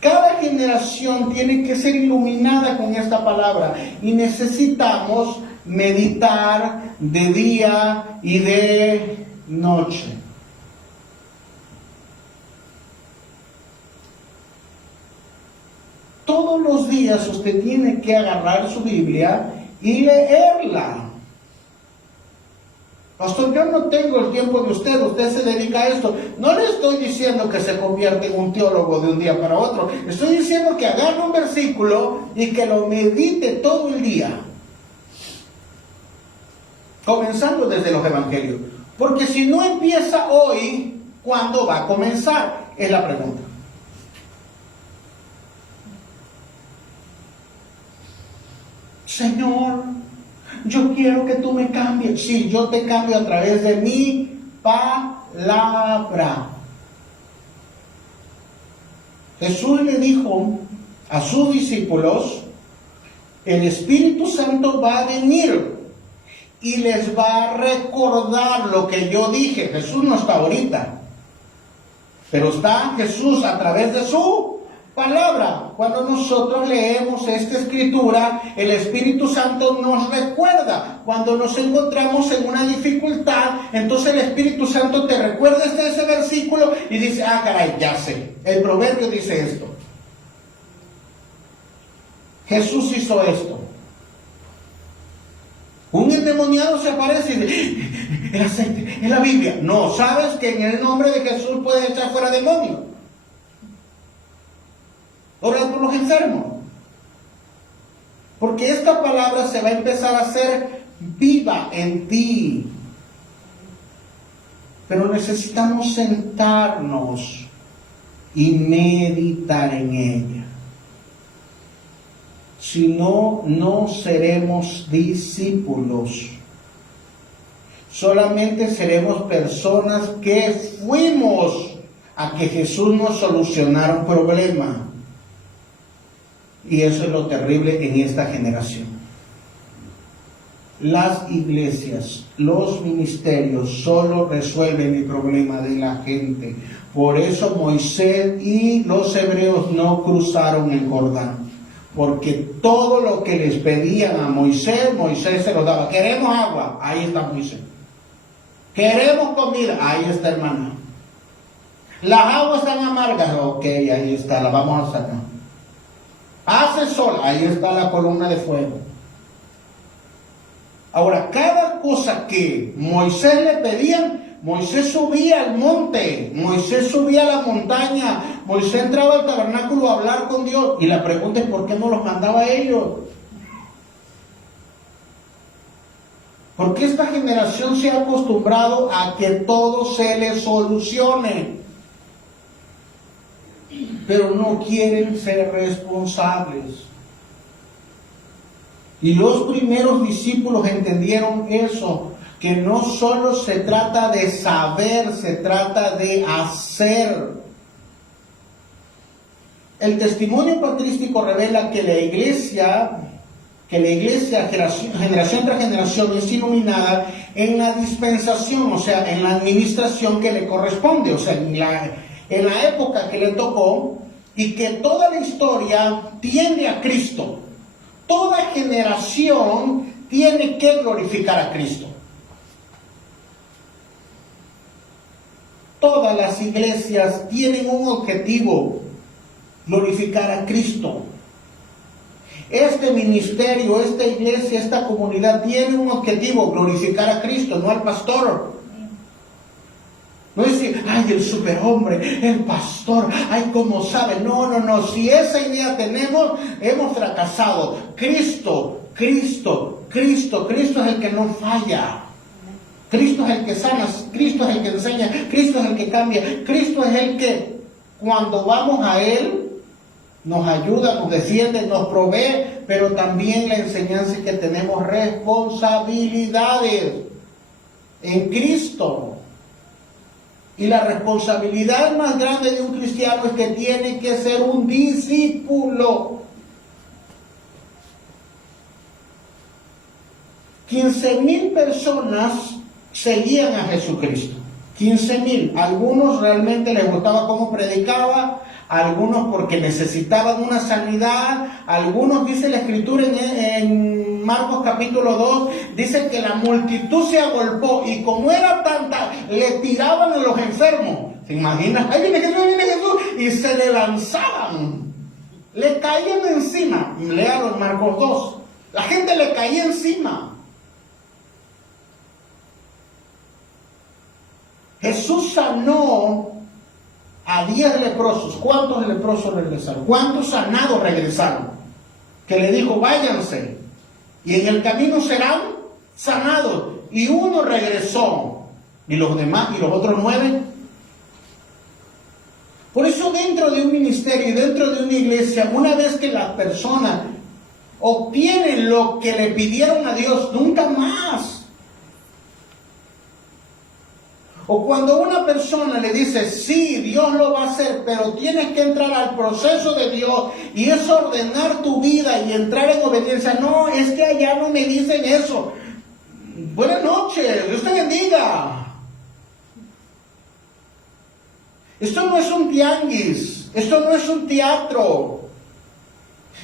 Cada generación tiene que ser iluminada con esta palabra. Y necesitamos meditar de día y de noche. Todos los días usted tiene que agarrar su Biblia y leerla. Pastor, yo no tengo el tiempo de usted se dedica a esto. No le estoy diciendo que se convierta en un teólogo de un día para otro. Estoy diciendo que agarre un versículo y que lo medite todo el día. Comenzando desde los evangelios. Porque si no empieza hoy, ¿cuándo va a comenzar? Es la pregunta. Señor, yo quiero que tú me cambies. Sí, yo te cambio a través de mi palabra. Jesús le dijo a sus discípulos, el Espíritu Santo va a venir y les va a recordar lo que yo dije. Jesús no está ahorita, pero está Jesús a través de su palabra. Cuando nosotros leemos esta escritura, el Espíritu Santo nos recuerda. Cuando nos encontramos en una dificultad, entonces el Espíritu Santo te recuerda ese versículo y dice, caray, ya sé, el proverbio dice esto. Jesús hizo esto. Un endemoniado se aparece y dice, el aceite, es la Biblia. No, sabes que en el nombre de Jesús puedes echar fuera demonios. Orar por los enfermos. Porque esta palabra se va a empezar a hacer viva en ti. Pero necesitamos sentarnos y meditar en ella. Si no, no seremos discípulos. Solamente seremos personas que fuimos a que Jesús nos solucionara un problema. Y eso es lo terrible en esta generación. Las iglesias, los ministerios solo resuelven el problema de la gente. Por eso Moisés y los hebreos no cruzaron el Jordán. Porque todo lo que les pedían a Moisés, Moisés se lo daba. Queremos agua, ahí está Moisés. Queremos comida, ahí está el maná. Las aguas están amargas, ok, ahí está, la vamos a sacar. Hace sol, ahí está la columna de fuego. Ahora, cada cosa que Moisés le pedían, Moisés subía al monte, Moisés subía a la montaña, Moisés entraba al tabernáculo a hablar con Dios. Y la pregunta es, ¿por qué no los mandaba a ellos? Porque esta generación se ha acostumbrado a que todo se les solucione, pero no quieren ser responsables. Y los primeros discípulos entendieron eso, que no solo se trata de saber, se trata de hacer. El testimonio patrístico revela que la iglesia generación tras generación es iluminada en la dispensación, o sea, en la administración que le corresponde, o sea, en la época que le tocó, y que toda la historia tiende a Cristo. Toda generación tiene que glorificar a Cristo. Todas las iglesias tienen un objetivo: glorificar a Cristo. Este ministerio, esta iglesia, esta comunidad tiene un objetivo: glorificar a Cristo, no al pastor. No es decir, ay, el superhombre, el pastor, ay, cómo sabe. No. Si esa idea tenemos, hemos fracasado. Cristo es el que no falla. Cristo es el que sana, Cristo es el que enseña, Cristo es el que cambia, Cristo es el que, cuando vamos a Él, nos ayuda, nos defiende, nos provee, pero también la enseñanza es que tenemos responsabilidades en Cristo. Y la responsabilidad más grande de un cristiano es que tiene que ser un discípulo. 15,000 personas seguían a Jesucristo. 15,000. Algunos realmente les gustaba cómo predicaba, algunos porque necesitaban una sanidad, algunos, dice la Escritura en Marcos capítulo 2, dice que la multitud se agolpó y como era tanta, le tiraban a los enfermos. ¿Se imaginan? ¡Ahí viene Jesús! Y se le lanzaban, le caían encima. Léalo en Marcos 2. La gente le caía encima. Jesús sanó a 10 leprosos. ¿Cuántos leprosos regresaron? ¿Cuántos sanados regresaron? Que le dijo, váyanse, y en el camino serán sanados. Y uno regresó. ¿Y los demás? ¿Y los otros 9? Por eso dentro de un ministerio y dentro de una iglesia, una vez que las personas obtienen lo que le pidieron a Dios, nunca más. O cuando una persona le dice, sí, Dios lo va a hacer, pero tienes que entrar al proceso de Dios, y es ordenar tu vida y entrar en obediencia. No, es que allá no me dicen eso. Buenas noches, Dios te bendiga. Esto no es un tianguis, esto no es un teatro,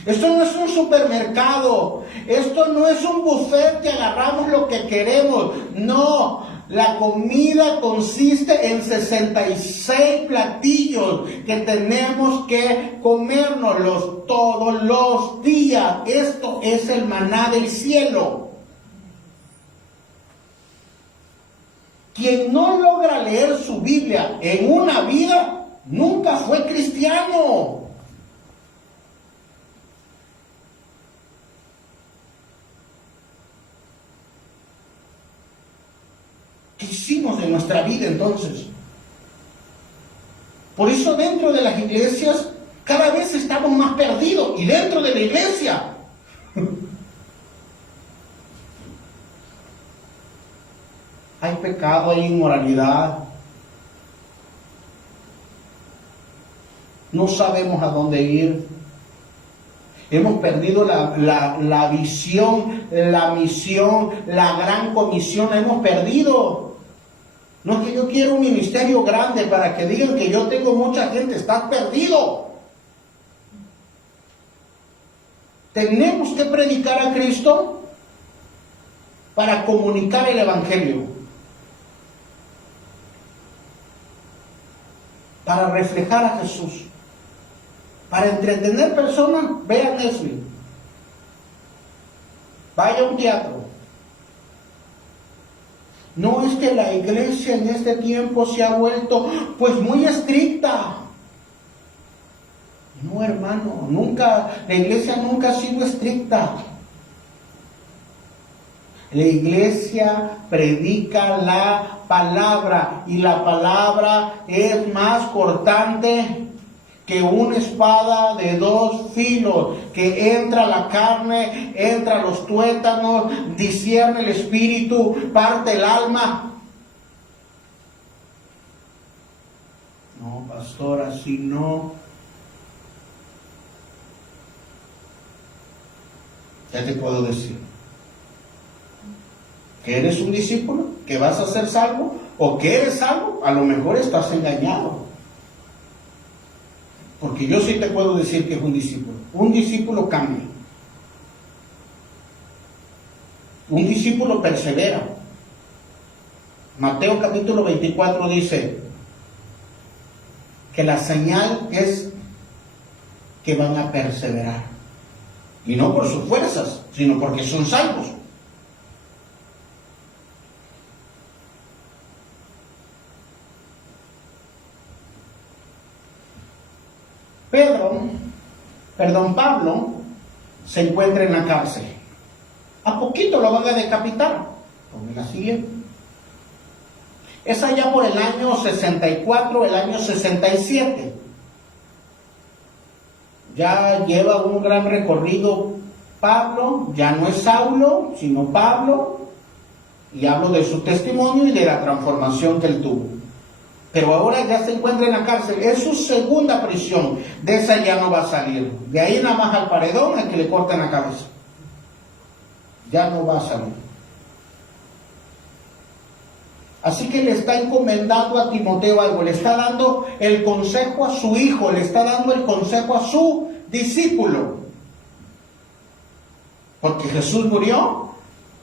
esto no es un supermercado, esto no es un buffet que agarramos lo que queremos. No. La comida consiste en 66 platillos que tenemos que comérnoslos todos los días. Esto es el maná del cielo. Quien no logra leer su Biblia en una vida, nunca fue cristiano. ¿Qué hicimos de nuestra vida entonces? Por eso dentro de las iglesias cada vez estamos más perdidos. Y dentro de la Hay pecado, hay inmoralidad. No sabemos a dónde ir. Hemos perdido la visión, la misión, la gran comisión. La hemos perdido. No es que yo quiero un ministerio grande para que digan que yo tengo mucha gente. Estás perdido. Tenemos que predicar a Cristo para comunicar el Evangelio, para reflejar a Jesús, para entretener personas. Vea Netflix, vaya a un teatro. No es que la iglesia en este tiempo se ha vuelto pues muy estricta. No, hermano, la iglesia nunca ha sido estricta. La iglesia predica la palabra, y la palabra es más cortante que una espada de dos filos, que entra la carne, entra los tuétanos, discierne el espíritu, parte el alma. No, pastor, así no. Ya te puedo decir que eres un discípulo, que vas a ser salvo, o que eres salvo. A lo mejor estás engañado, porque yo sí te puedo decir que es un discípulo. Un discípulo cambia, un discípulo persevera. Mateo capítulo 24 dice que la señal es que van a perseverar. Y no por sus fuerzas, sino porque son salvos. Pablo se encuentra en la cárcel. A poquito lo van a decapitar. Como la siguiente. Es allá por el año 64, el año 67. Ya lleva un gran recorrido Pablo, ya no es Saulo, sino Pablo, y hablo de su testimonio y de la transformación que él tuvo. Pero ahora ya se encuentra en la cárcel, es su segunda prisión, de esa ya no va a salir. De ahí nada más al paredón es que le cortan la cabeza. Ya no va a salir. Así que le está encomendando a Timoteo algo, le está dando el consejo a su hijo, le está dando el consejo a su discípulo. Porque Jesús murió,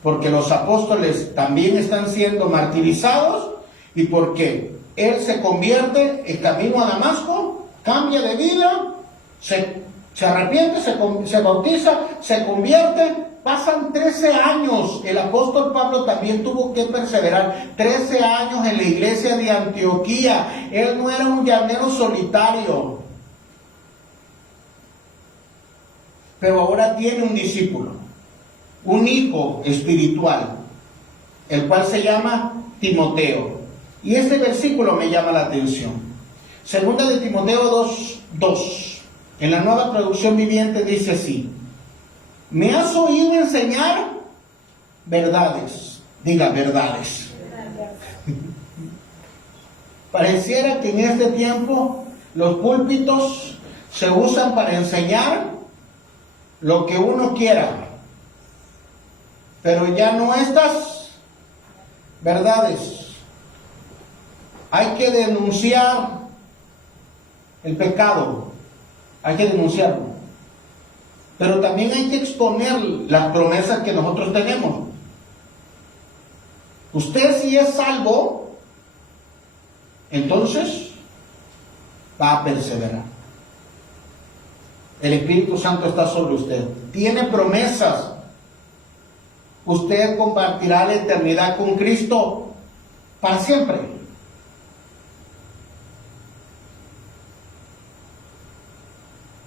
porque los apóstoles también están siendo martirizados, y porque él se convierte en camino a Damasco, cambia de vida, se arrepiente, se bautiza, se convierte. Pasan 13 años, el apóstol Pablo también tuvo que perseverar, 13 años en la iglesia de Antioquía. Él no era un llanero solitario, pero ahora tiene un discípulo, un hijo espiritual, el cual se llama Timoteo. Y este versículo me llama la atención. Segunda de Timoteo 2:2, en la Nueva Traducción Viviente dice así: me has oído enseñar verdades. Diga, verdades. Pareciera que en este tiempo los púlpitos se usan para enseñar lo que uno quiera, pero ya no estas verdades. Hay que denunciar el pecado, hay que denunciarlo. Pero también hay que exponer las promesas que nosotros tenemos. Usted, si es salvo, entonces va a perseverar. El Espíritu Santo está sobre usted. Tiene promesas. Usted compartirá la eternidad con Cristo para siempre.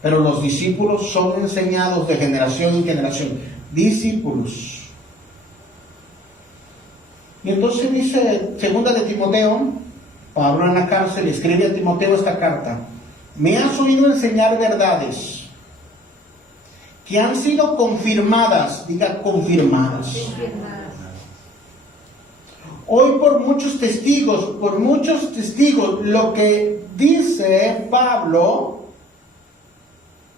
Pero los discípulos son enseñados de generación en generación. Discípulos. Y entonces dice, segunda de Timoteo, Pablo en la cárcel escribe a Timoteo esta carta: me has oído enseñar verdades que han sido confirmadas, diga confirmadas, Hoy por muchos testigos, lo que dice Pablo,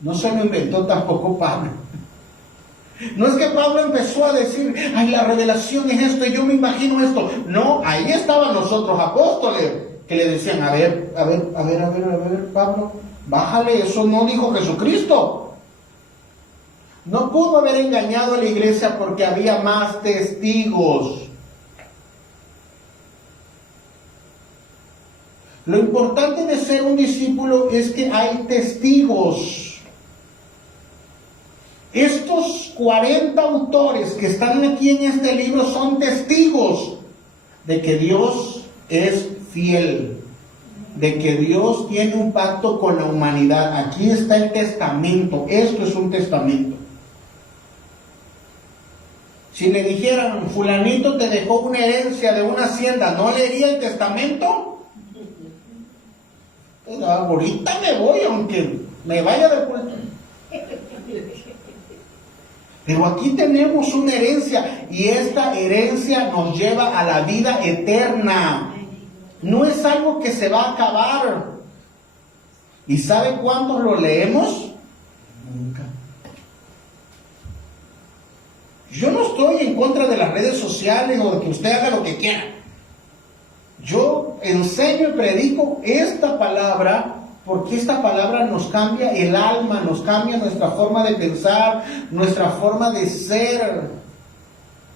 no se lo inventó tampoco Pablo. No es que Pablo empezó a decir, ay, la revelación es esto, y yo me imagino esto. No, ahí estaban los otros apóstoles que le decían, a ver, Pablo, bájale, eso no dijo Jesucristo. No pudo haber engañado a la iglesia porque había más testigos. Lo importante de ser un discípulo es que hay testigos. Estos 40 autores que están aquí en este libro son testigos de que Dios es fiel, de que Dios tiene un pacto con la humanidad. Aquí está el testamento, esto es un testamento. Si le dijeran, fulanito te dejó una herencia de una hacienda, ¿no leería el testamento? Pero ahorita me voy, aunque me vaya de puerto. Pero aquí tenemos una herencia, y esta herencia nos lleva a la vida eterna. No es algo que se va a acabar. ¿Y sabe cuántos lo leemos? Nunca. Yo no estoy en contra de las redes sociales o de que usted haga lo que quiera. Yo enseño y predico esta palabra porque esta palabra nos cambia el alma, nos cambia nuestra forma de pensar, nuestra forma de ser.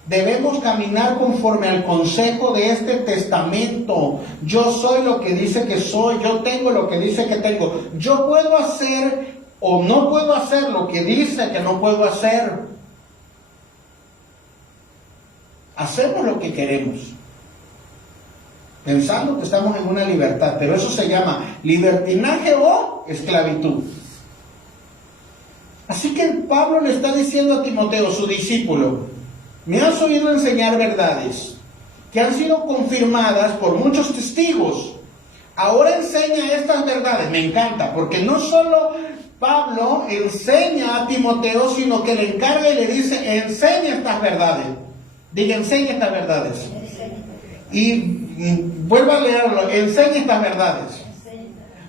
Debemos caminar conforme al consejo de este testamento. Yo soy lo que dice que soy, yo tengo lo que dice que tengo. Yo puedo hacer o no puedo hacer lo que dice que no puedo hacer. Hacemos lo que queremos, pensando que estamos en una libertad, pero eso se llama libertinaje o esclavitud. Así que Pablo le está diciendo a Timoteo, su discípulo, me has oído enseñar verdades que han sido confirmadas por muchos testigos. Ahora enseña estas verdades. Me encanta, porque no solo Pablo enseña a Timoteo, sino que le encarga y le dice, enseña estas verdades. Diga, enseña estas verdades. Y vuelva a leerlo, enseña estas verdades.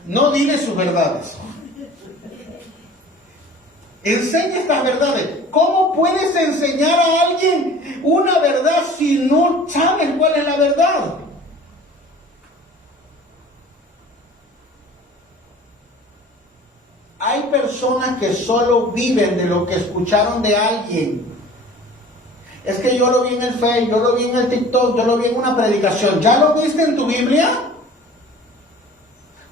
No dile sus verdades. Enseña estas verdades. ¿Cómo puedes enseñar a alguien una verdad si no sabes cuál es la verdad? Hay personas que solo viven de lo que escucharon de alguien. Es que yo lo vi en el Facebook, yo lo vi en el TikTok, yo lo vi en una predicación. ¿Ya lo viste en tu Biblia?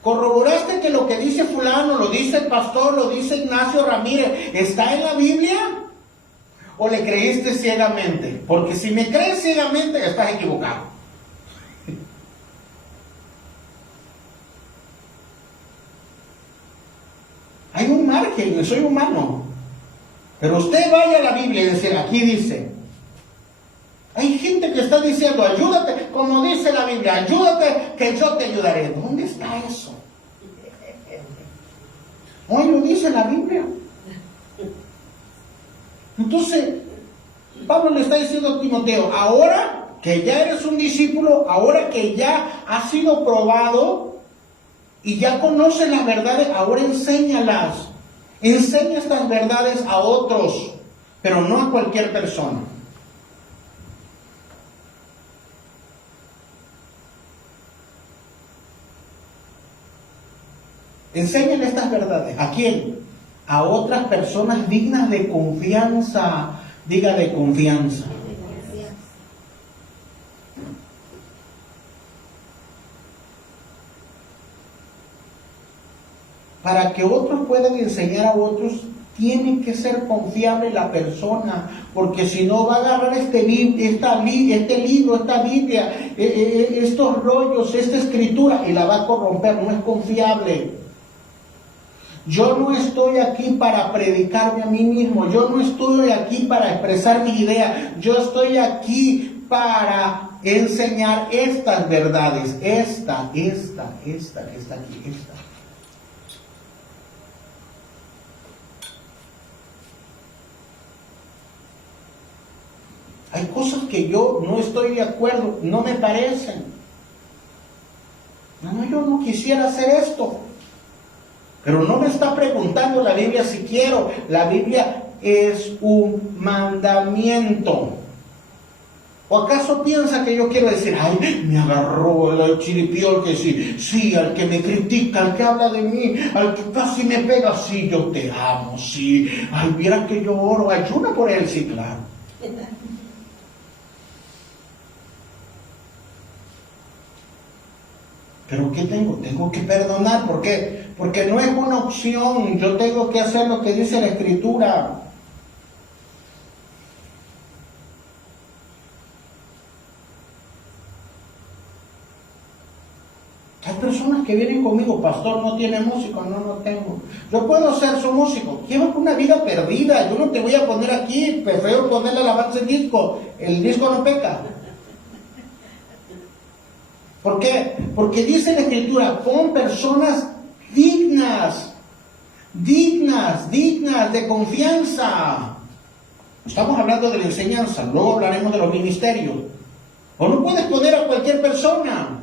¿Corroboraste que lo que dice fulano, lo dice el pastor, lo dice Ignacio Ramírez, está en la Biblia? ¿O le creíste ciegamente? Porque si me crees ciegamente, estás equivocado. Hay un margen, soy humano. Pero usted vaya a la Biblia y dice, aquí dice. Hay gente que está diciendo, ayúdate, como dice la Biblia, ayúdate que yo te ayudaré. ¿Dónde está eso? Hoy lo dice la Biblia. Entonces, Pablo le está diciendo a Timoteo, ahora que ya eres un discípulo, ahora que ya has sido probado y ya conoces las verdades, ahora enséñalas. Enseña estas verdades a otros, pero no a cualquier persona. Enséñale estas verdades. ¿A quién? A otras personas dignas de confianza. Diga, de confianza. Para que otros puedan enseñar a otros, tiene que ser confiable la persona, porque si no va a agarrar este libro, esta Biblia, estos rollos, esta escritura, y la va a corromper. No es confiable. Yo no estoy aquí para predicarme a mí mismo, yo no estoy aquí para expresar mi idea, yo estoy aquí para enseñar estas verdades, esta que está aquí, esta. Hay cosas que yo no estoy de acuerdo, no me parecen. No, yo no quisiera hacer esto. Pero no me está preguntando la Biblia si quiero. La Biblia es un mandamiento. ¿O acaso piensa que yo quiero decir, ay, me agarró el chiripiol que sí, al que me critica, al que habla de mí, al que casi me pega, sí, yo te amo, sí, ay, viera que yo oro, ayuno por él, sí, claro. ¿Pero qué tengo? Tengo que perdonar. ¿Por qué? Porque no es una opción. Yo tengo que hacer lo que dice la Escritura. Hay personas que vienen conmigo, pastor, no tiene músico, no tengo. Yo puedo ser su músico. Lleva una vida perdida. Yo no te voy a poner aquí, prefiero ponerle alabanza en disco. El disco no peca. ¿Por qué? Porque dice la Escritura, pon personas dignas de confianza. Estamos hablando de la enseñanza, luego hablaremos de los ministerios. O no puedes poner a cualquier persona.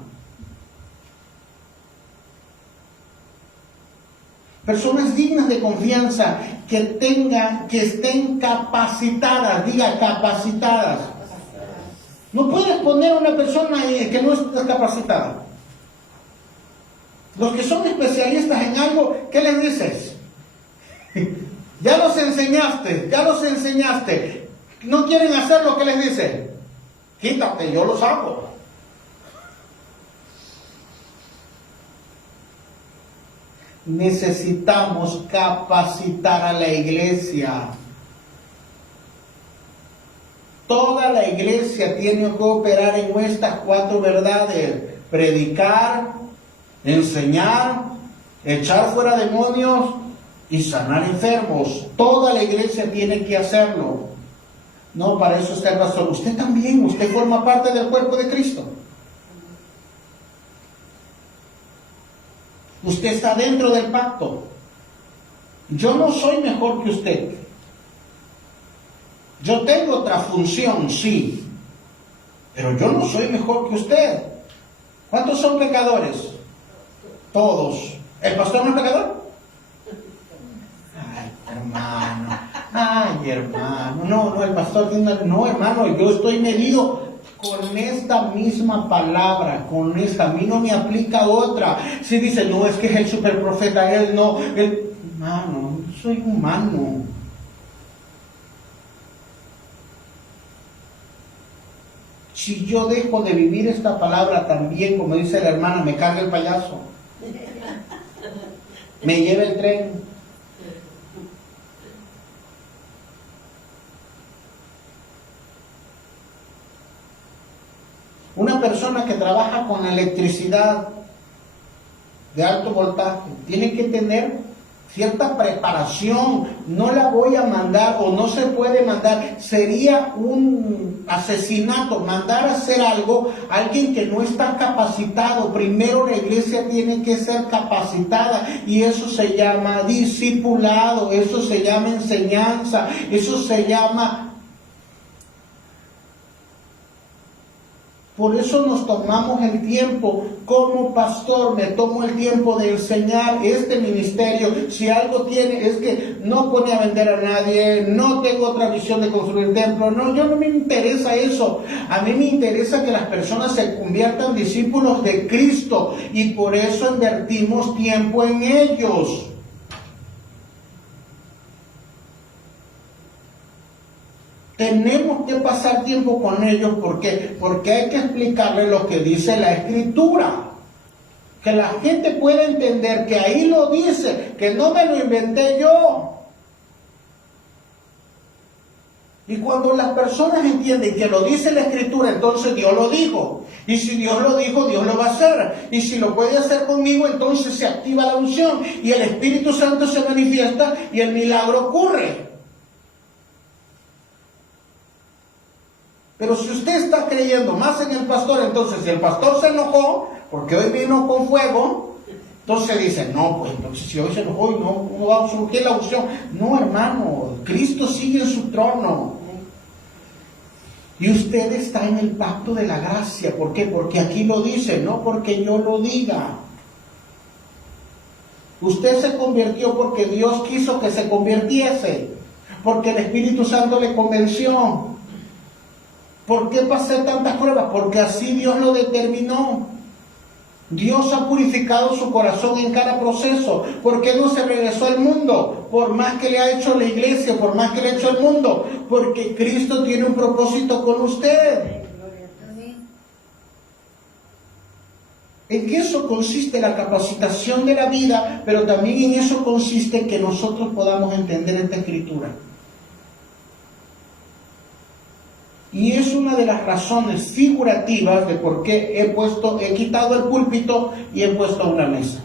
Personas dignas de confianza, que estén capacitadas, diga capacitadas. No puedes poner a una persona que no esté capacitada. Los que son especialistas en algo, ¿qué les dices? Ya los enseñaste. No quieren hacer lo que les dices. Quítate, yo los hago. Necesitamos capacitar a la iglesia. Toda la iglesia tiene que operar en estas 4 verdades: predicar, enseñar, echar fuera demonios y sanar enfermos. Toda la iglesia tiene que hacerlo. No, para eso está el pastor. Usted también, usted forma parte del cuerpo de Cristo. Usted está dentro del pacto. Yo no soy mejor que usted. Yo tengo otra función, sí, pero yo no soy mejor que usted. ¿Cuántos son pecadores? Todos. ¿El pastor no es pecador? Ay, hermano. No, el pastor tiene una... No, hermano, yo estoy medido con esta misma palabra, con esta. A mí no me aplica otra. Si dice, no, es que es el superprofeta, él no. Hermano, soy humano. Si yo dejo de vivir esta palabra también, como dice la hermana, me carga el payaso. Me lleva el tren. Una persona que trabaja con electricidad de alto voltaje tiene que tener cierta preparación. No la voy a mandar, o no se puede mandar. Sería un asesinato mandar a hacer algo a alguien que no está capacitado. Primero la iglesia tiene que ser capacitada, y eso se llama discipulado, eso se llama enseñanza, eso se llama... Por eso nos tomamos el tiempo. Como pastor me tomo el tiempo de enseñar este ministerio. Si algo tiene, es que no pone a vender a nadie, no tengo otra visión de construir templo. No, yo no me interesa eso. A mí me interesa que las personas se conviertan en discípulos de Cristo, y por eso invertimos tiempo en ellos. Tenemos que pasar tiempo con ellos. ¿Por qué? Porque hay que explicarles lo que dice la Escritura. Que la gente pueda entender que ahí lo dice, que no me lo inventé yo. Y cuando las personas entienden que lo dice la Escritura, entonces Dios lo dijo. Y si Dios lo dijo, Dios lo va a hacer. Y si lo puede hacer conmigo, entonces se activa la unción y el Espíritu Santo se manifiesta y el milagro ocurre. Pero si usted está creyendo más en el pastor, entonces si el pastor se enojó, porque hoy vino con fuego, entonces dice, no, pues entonces si hoy se enojó, no va a surgir la unción. No, hermano, Cristo sigue en su trono. Y usted está en el pacto de la gracia. ¿Por qué? Porque aquí lo dice, no porque yo lo diga. Usted se convirtió porque Dios quiso que se convirtiese, porque el Espíritu Santo le convenció. ¿Por qué pasé tantas pruebas? Porque así Dios lo determinó. Dios ha purificado su corazón en cada proceso. ¿Por qué no se regresó al mundo? Por más que le ha hecho la iglesia, por más que le ha hecho el mundo, porque Cristo tiene un propósito con usted. En eso consiste la capacitación de la vida, pero también en eso consiste que nosotros podamos entender esta escritura. Y es una de las razones figurativas de por qué he quitado el púlpito y he puesto una mesa.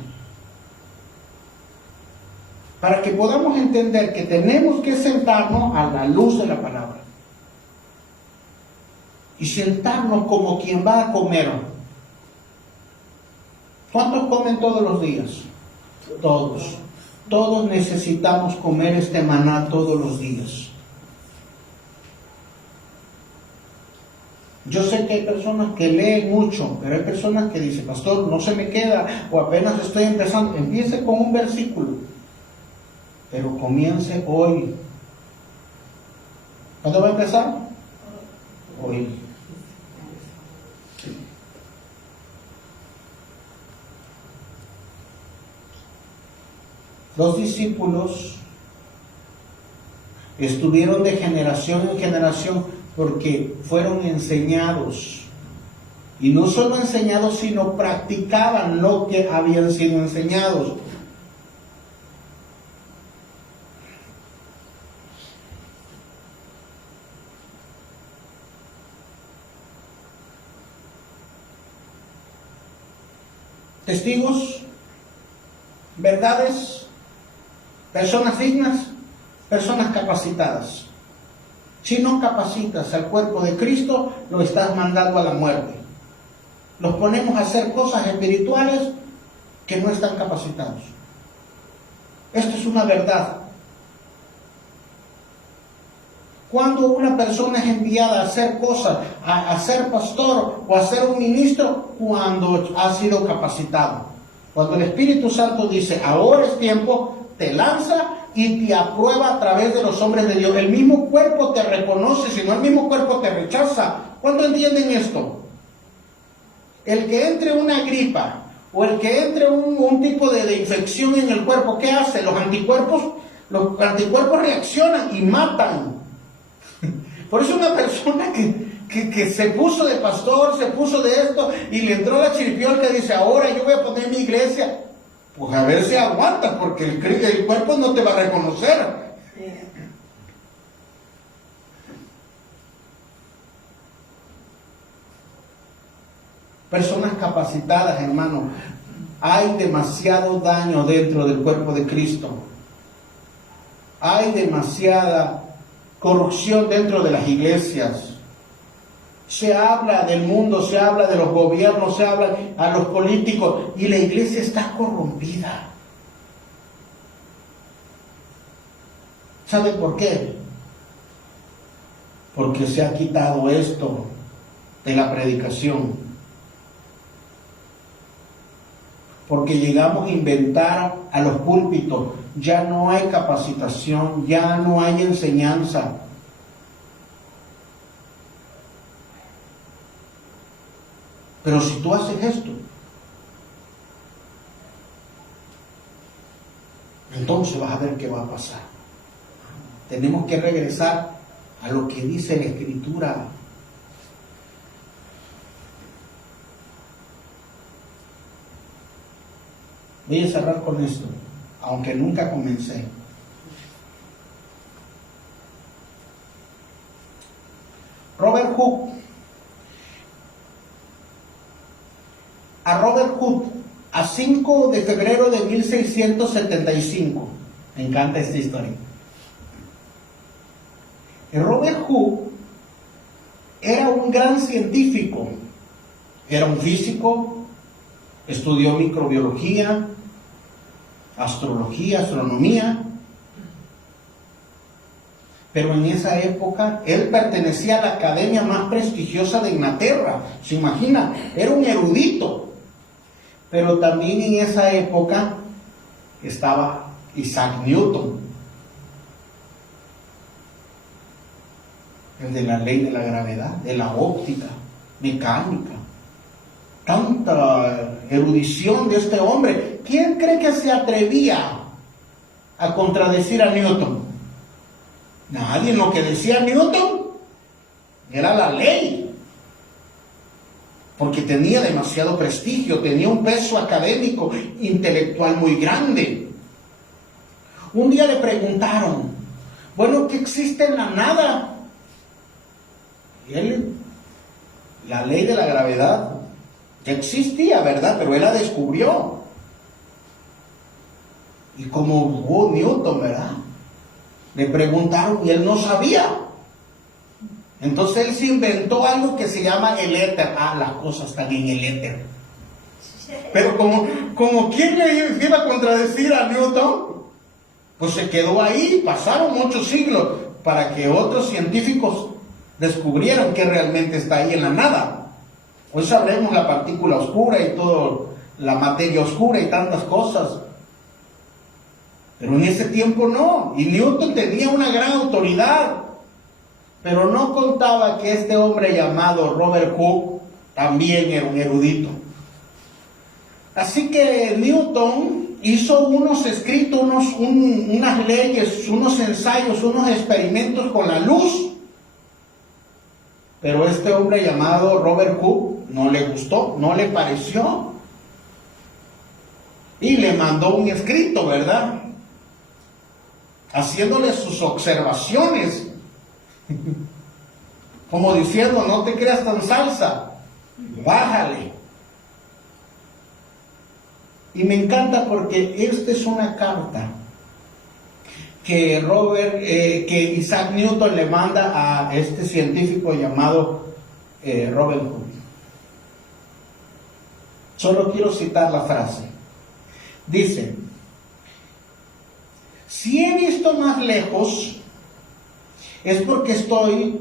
Para que podamos entender que tenemos que sentarnos a la luz de la palabra. Y sentarnos como quien va a comer. ¿Cuántos comen todos los días? Todos. Todos necesitamos comer este maná todos los días. Yo sé que hay personas que leen mucho, pero hay personas que dicen, pastor, no se me queda, o apenas estoy empezando. Empiece con un versículo, pero comience hoy. ¿Cuándo va a empezar? Hoy. Los discípulos estuvieron de generación en generación porque fueron enseñados. Y no solo enseñados, sino practicaban lo que habían sido enseñados. Testigos, verdades, personas dignas, personas capacitadas. Si no capacitas al cuerpo de Cristo, lo estás mandando a la muerte. Los ponemos a hacer cosas espirituales que no están capacitados. Esto es una verdad. Cuando una persona es enviada a hacer cosas, a ser pastor o a ser un ministro, cuando ha sido capacitado. Cuando el Espíritu Santo dice, ahora es tiempo, te lanza y te aprueba a través de los hombres de Dios. El mismo cuerpo te reconoce, si no el mismo cuerpo te rechaza. ¿Cuánto entienden esto? El que entre una gripa o el que entre un tipo de infección en el cuerpo, ¿qué hace? Los anticuerpos reaccionan y matan. Por eso una persona que se puso de pastor, se puso de esto y le entró la chiripiolca y dice, ahora yo voy a poner mi iglesia. Pues a ver si aguanta, porque el cuerpo no te va a reconocer. Personas capacitadas, hermano. Hay demasiado daño dentro del cuerpo de Cristo. Hay demasiada corrupción dentro de las iglesias. Se habla del mundo, se habla de los gobiernos, se habla a los políticos y la iglesia está corrompida. ¿Sabe por qué? Porque se ha quitado esto de la predicación. Porque llegamos a inventar a los púlpitos. Ya no hay capacitación, ya no hay enseñanza. Pero si tú haces esto, entonces vas a ver qué va a pasar. Tenemos que regresar a lo que dice la Escritura. Voy a cerrar con esto, aunque nunca comencé. Robert Hooke. A Robert Hooke, a 5 de febrero de 1675. Me encanta esta historia. Robert Hooke era un gran científico. Era un físico, estudió microbiología, astrología, astronomía. Pero en esa época él pertenecía a la academia más prestigiosa de Inglaterra. ¿Se imagina? Era un erudito. Pero también en esa época estaba Isaac Newton, el de la ley de la gravedad, de la óptica, mecánica. Tanta erudición de este hombre. ¿Quién cree que se atrevía a contradecir a Newton? Nadie. Lo que decía Newton era la ley, porque tenía demasiado prestigio, tenía un peso académico, intelectual muy grande. Un día le preguntaron, bueno, ¿qué existe en la nada? Y él, la ley de la gravedad, ya existía, ¿verdad? Pero él la descubrió. Y como Newton, ¿verdad? Le preguntaron y él no sabía. Entonces él se inventó algo que se llama el éter. Las cosas están en el éter. Pero como ¿quién le iba a contradecir a Newton? Pues se quedó ahí. Pasaron muchos siglos para que otros científicos descubrieran que realmente está ahí en la nada. Hoy sabremos la partícula oscura y todo, la materia oscura y tantas cosas. Pero en ese tiempo no. Y Newton tenía una gran autoridad. Pero no contaba que este hombre llamado Robert Hooke también era un erudito. Así que Newton hizo unos escritos, unas leyes, unos ensayos, unos experimentos con la luz. Pero este hombre llamado Robert Hooke no le gustó, no le pareció. Y le mandó un escrito, ¿verdad? Haciéndole sus observaciones. Como diciendo, no te creas tan salsa, bájale. Y me encanta porque esta es una carta que Isaac Newton le manda a este científico llamado Robert Hooke. Solo quiero citar la frase. Dice: si he visto más lejos, es porque estoy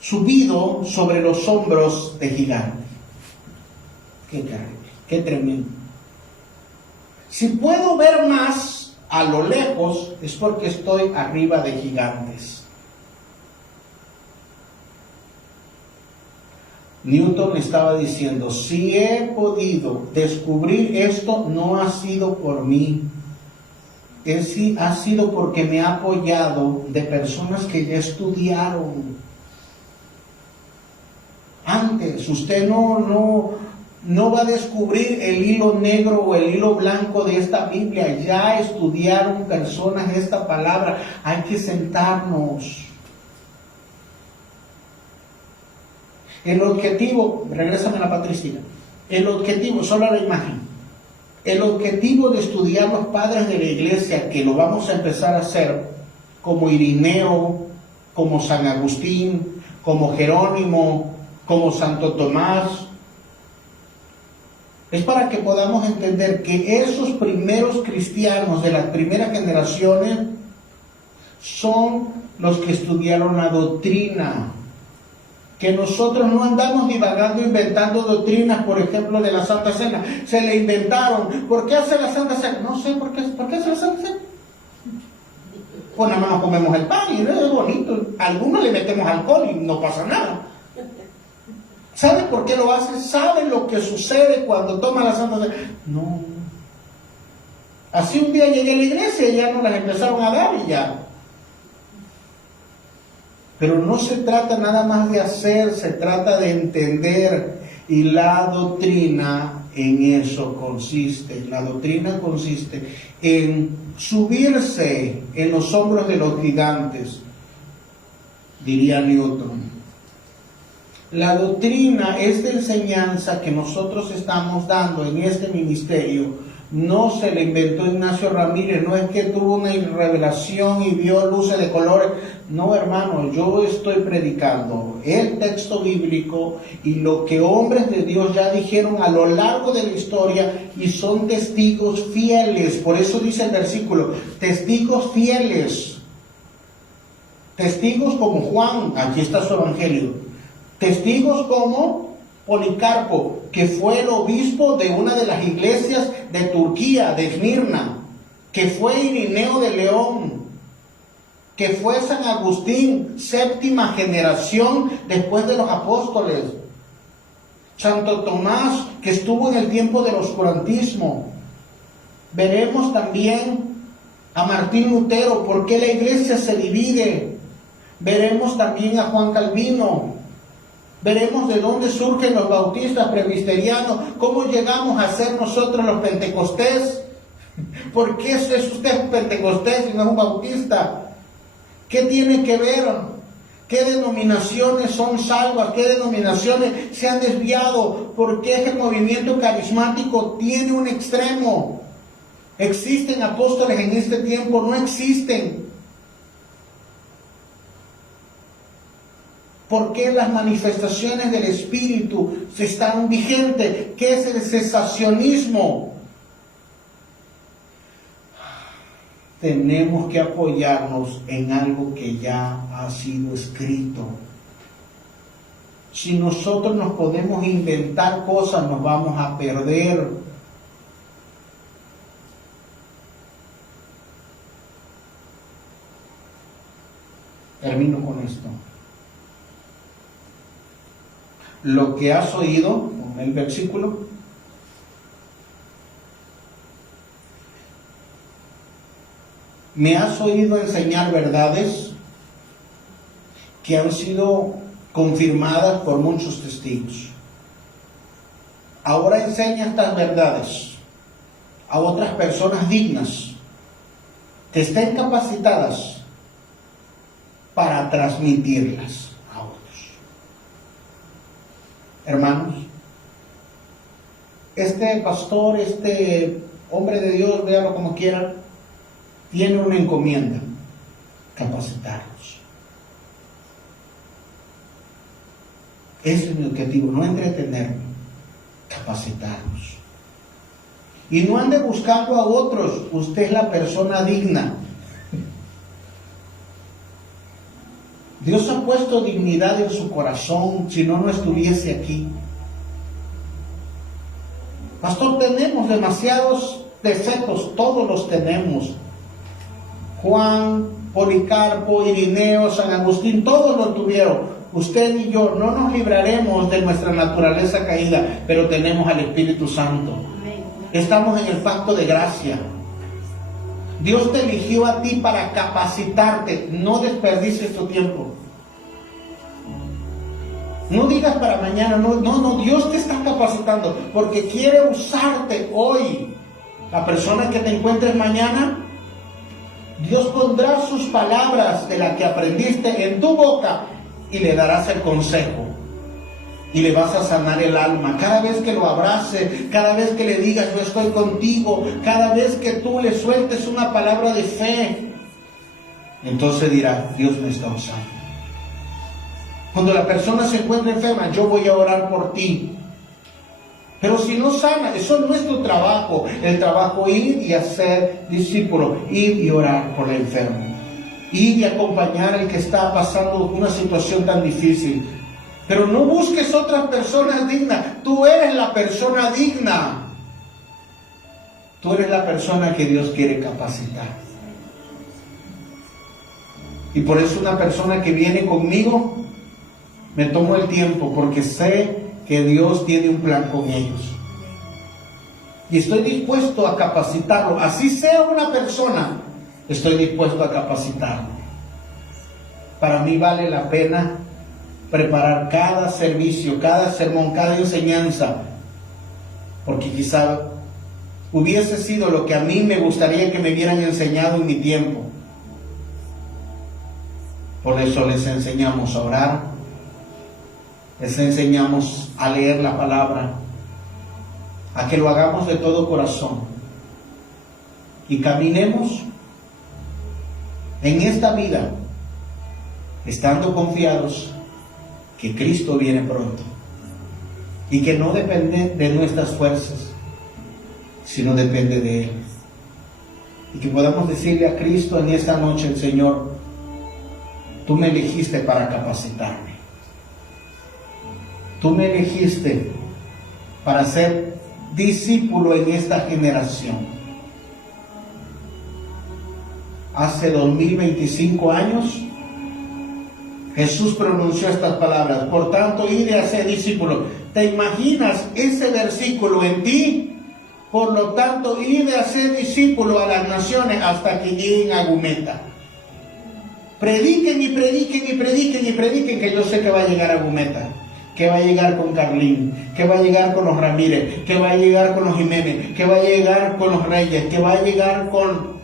subido sobre los hombros de gigantes. Qué terrible, qué tremendo. Si puedo ver más a lo lejos, es porque estoy arriba de gigantes. Newton estaba diciendo, si he podido descubrir esto, no ha sido por mí. Ha sido porque me ha apoyado de personas que ya estudiaron. Antes, usted no va a descubrir el hilo negro o el hilo blanco de esta Biblia. Ya estudiaron personas esta palabra. Hay que sentarnos. El objetivo, regrésame la Patricina. El objetivo, solo la imagen. El objetivo de estudiar los padres de la iglesia, que lo vamos a empezar a hacer, como Irineo, como San Agustín, como Jerónimo, como Santo Tomás, es para que podamos entender que esos primeros cristianos de las primeras generaciones son los que estudiaron la doctrina. Que nosotros no andamos divagando, inventando doctrinas, por ejemplo, de la Santa Cena. Se le inventaron. ¿Por qué hace la Santa Cena? No sé por qué hace la Santa Cena. Pues nada más nos comemos el pan y no es bonito. A algunos le metemos alcohol y no pasa nada. ¿Sabe por qué lo hace? ¿Sabe lo que sucede cuando toma la Santa Cena? No. Así un día llegué a la iglesia y ya nos las empezaron a dar y ya. Pero no se trata nada más de hacer, se trata de entender. Y la doctrina en eso consiste. La doctrina consiste en subirse en los hombros de los gigantes, diría Newton. La doctrina, esta enseñanza que nosotros estamos dando en este ministerio, no se le inventó Ignacio Ramírez, no es que tuvo una revelación y vio luces de colores. No, hermano, yo estoy predicando el texto bíblico y lo que hombres de Dios ya dijeron a lo largo de la historia y son testigos fieles. Por eso dice el versículo, testigos fieles. testigos como Juan, aquí está su evangelio, testigos como Policarpo, que fue el obispo de una de las iglesias de Turquía, de Esmirna, que fue Irineo de León, que fue San Agustín, séptima generación después de los apóstoles, Santo Tomás, que estuvo en el tiempo del oscurantismo. Veremos también a Martín Lutero, por qué la iglesia se divide. Veremos también a Juan Calvino. Veremos de dónde surgen los bautistas presbiterianos, cómo llegamos a ser nosotros los pentecostés. ¿Por qué es usted un pentecostés y no es un bautista? ¿Qué tiene que ver? ¿Qué denominaciones son salvas? ¿Qué denominaciones se han desviado? ¿Por qué es que el movimiento carismático tiene un extremo? ¿Existen apóstoles en este tiempo? No existen. ¿Por qué las manifestaciones del Espíritu están vigentes? ¿Qué es el cesacionismo? Tenemos que apoyarnos en algo que ya ha sido escrito. Si nosotros nos podemos inventar cosas, nos vamos a perder. Termino con esto. Lo que has oído, con el versículo, me has oído enseñar verdades que han sido confirmadas por muchos testigos. Ahora enseña estas verdades a otras personas dignas, que estén capacitadas para transmitirlas a otros. Hermanos, este pastor, este hombre de Dios, véalo como quieran, tiene una encomienda: capacitarlos. Ese es mi objetivo, no entretenerme, capacitarlos. Y no ande buscando a otros, usted es la persona digna. Dios ha puesto dignidad en su corazón, si no, no estuviese aquí. Pastor, tenemos demasiados defectos, todos los tenemos. Juan, Policarpo, Irineo, San Agustín, todos lo tuvieron. Usted y yo no nos libraremos de nuestra naturaleza caída, pero tenemos al Espíritu Santo. Estamos en el pacto de gracia. Dios te eligió a ti para capacitarte. No desperdicies tu tiempo. No digas para mañana, no, Dios te está capacitando porque quiere usarte hoy. La persona que te encuentres mañana, Dios pondrá sus palabras de las que aprendiste en tu boca y le darás el consejo. Y le vas a sanar el alma. Cada vez que lo abrace, cada vez que le digas yo estoy contigo, cada vez que tú le sueltes una palabra de fe, entonces dirá, Dios me está usando. Cuando la persona se encuentra enferma, yo voy a orar por ti. Pero si no sana, eso no es tu trabajo. El trabajo es ir y hacer discípulo, ir y orar por el enfermo, ir y acompañar al que está pasando una situación tan difícil. Pero no busques otras personas dignas. Tú eres la persona digna. Tú eres la persona que Dios quiere capacitar. Y por eso una persona que viene conmigo, me tomo el tiempo porque sé que Dios tiene un plan con ellos. Y estoy dispuesto a capacitarlo. Así sea una persona, estoy dispuesto a capacitarlo. Para mí vale la pena preparar cada servicio, cada sermón, cada enseñanza, porque quizá hubiese sido lo que a mí me gustaría que me hubieran enseñado en mi tiempo. Por eso les enseñamos a orar, les enseñamos a leer la palabra, a que lo hagamos de todo corazón y caminemos en esta vida estando confiados que Cristo viene pronto y que no depende de nuestras fuerzas, sino depende de Él. Y que podamos decirle a Cristo en esta noche: el Señor, tú me elegiste para capacitarme. Tú me elegiste para ser discípulo en esta generación. Hace 2025 años, Jesús pronunció estas palabras: por tanto, id y haced discípulos. ¿Te imaginas ese versículo en ti? Por lo tanto, id y haced discípulos a las naciones hasta que lleguen a Gumeta. Prediquen y prediquen y prediquen y prediquen, que yo sé que va a llegar a Gumeta, que va a llegar con Carlín, que va a llegar con los Ramírez, que va a llegar con los Jiménez, que va a llegar con los Reyes, que va a llegar con...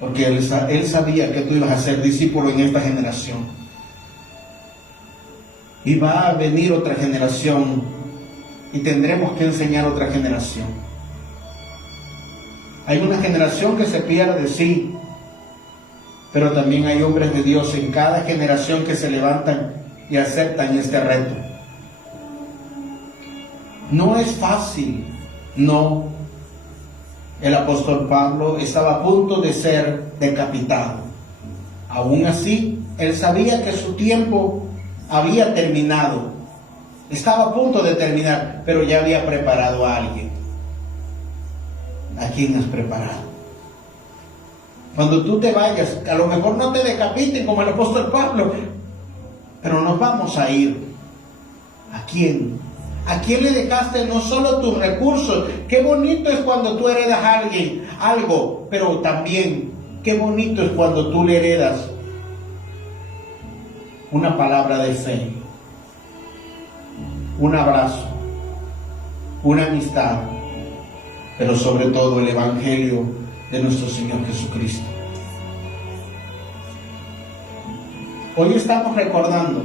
Porque él sabía que tú ibas a ser discípulo en esta generación. Y va a venir otra generación y tendremos que enseñar a otra generación. Hay una generación que se pierde, sí, pero también hay hombres de Dios en cada generación que se levantan y aceptan este reto. No es fácil, no. El apóstol Pablo estaba a punto de ser decapitado. Aún así, él sabía que su tiempo había terminado. Estaba a punto de terminar, pero ya había preparado a alguien. ¿A quién has preparado? Cuando tú te vayas, a lo mejor no te decapiten como el apóstol Pablo, pero nos vamos a ir. ¿A quién? ¿A quién le dejaste no solo tus recursos? Qué bonito es cuando tú heredas a alguien algo, pero también qué bonito es cuando tú le heredas una palabra de fe, un abrazo, una amistad, pero sobre todo el Evangelio de nuestro Señor Jesucristo. Hoy estamos recordando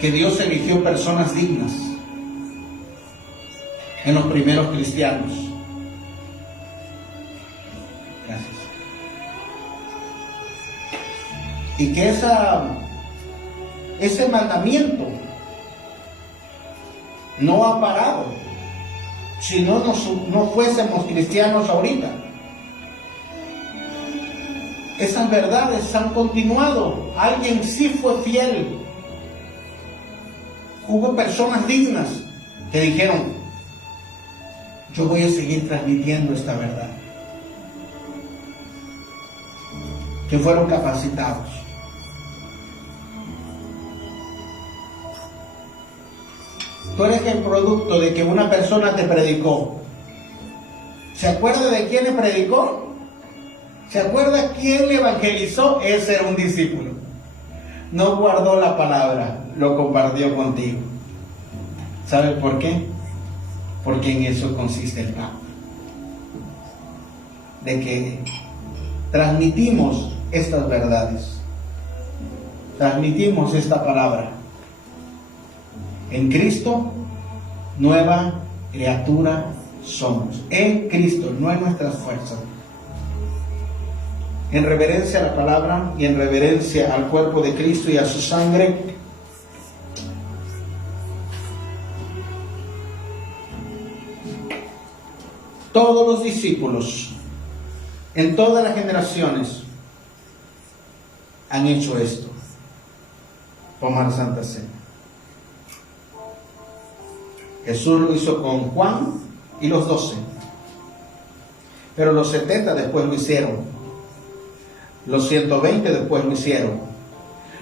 que Dios eligió personas dignas en los primeros cristianos. Gracias. Y que ese mandamiento no ha parado. Si no fuésemos cristianos ahorita, esas verdades han continuado. Alguien sí fue fiel. Hubo personas dignas que dijeron: yo voy a seguir transmitiendo esta verdad, que fueron capacitados. Tú eres el producto de que una persona te predicó. ¿Se acuerda de quién le predicó? ¿Se acuerda quién le evangelizó? Ese era un discípulo. No guardó la palabra, lo compartió contigo. ¿Sabes por qué? Porque en eso consiste el pacto. De que transmitimos estas verdades, transmitimos esta palabra. En Cristo, nueva criatura somos. En Cristo, no en nuestras fuerzas. En reverencia a la palabra y en reverencia al cuerpo de Cristo y a su sangre, todos los discípulos en todas las generaciones han hecho esto: tomar Santa Cena. Jesús lo hizo con Juan y los 12, pero los 70 después lo hicieron. Los 120 después lo hicieron.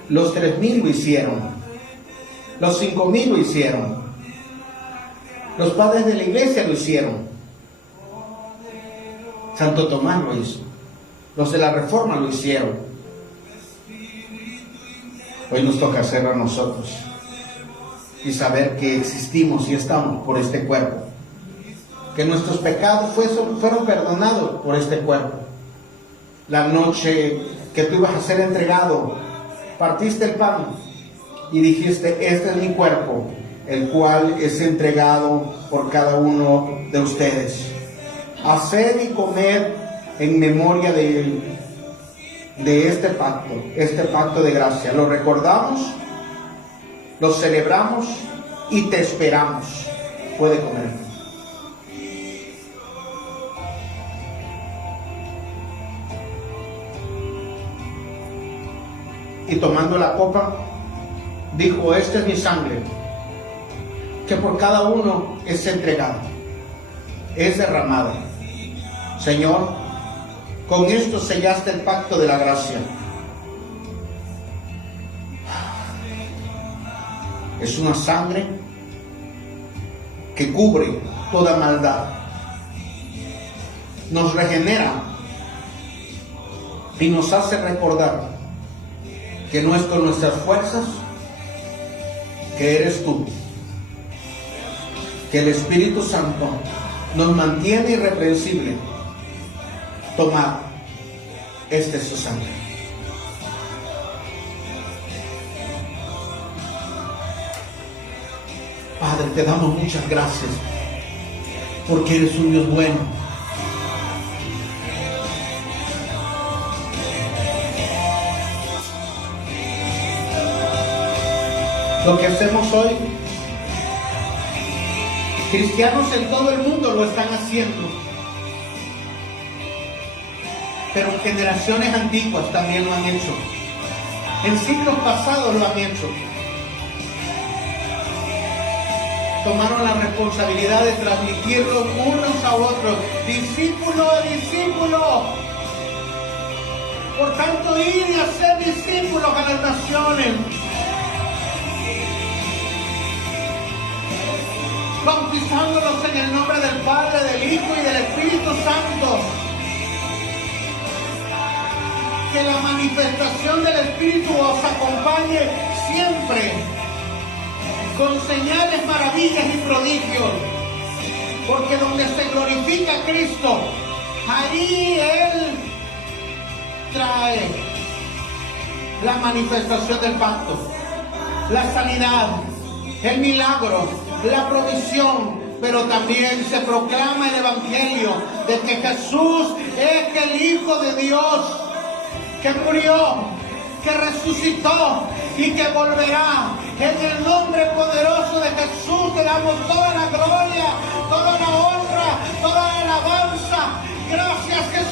Los 3000 lo hicieron. Los 5000 lo hicieron. Los padres de la iglesia lo hicieron. Santo Tomás lo hizo. Los de la Reforma lo hicieron. Hoy nos toca hacerlo a nosotros y saber que existimos y estamos por este cuerpo, que nuestros pecados fueron perdonados por este cuerpo. La noche que tú ibas a ser entregado, partiste el pan y dijiste: este es mi cuerpo, el cual es entregado por cada uno de ustedes. Haced y comed en memoria de este pacto de gracia. Lo recordamos, lo celebramos y te esperamos. Puede comer. Y tomando la copa, dijo: esta es mi sangre, que por cada uno es entregada, es derramada. Señor, con esto sellaste el pacto de la gracia. Es una sangre que cubre toda maldad, nos regenera y nos hace recordar que no es con nuestras fuerzas, que eres tú, que el Espíritu Santo nos mantiene irreprensible. Tomad, esta es su sangre. Padre, te damos muchas gracias, porque eres un Dios bueno. Lo que hacemos hoy, cristianos en todo el mundo lo están haciendo, pero generaciones antiguas también lo han hecho. En siglos pasados lo han hecho. Tomaron la responsabilidad de transmitirlo unos a otros, discípulo a discípulo. Por tanto, id y hacer discípulos a las naciones, bautizándolos en el nombre del Padre, del Hijo y del Espíritu Santo. Que la manifestación del Espíritu os acompañe siempre, con señales, maravillas y prodigios, porque donde se glorifica a Cristo, ahí Él trae la manifestación del pacto, la sanidad, el milagro, la provisión, pero también se proclama el Evangelio de que Jesús es el Hijo de Dios, que murió, que resucitó y que volverá. En el nombre poderoso de Jesús te damos toda la gloria, toda la honra, toda la alabanza. Gracias, Jesús.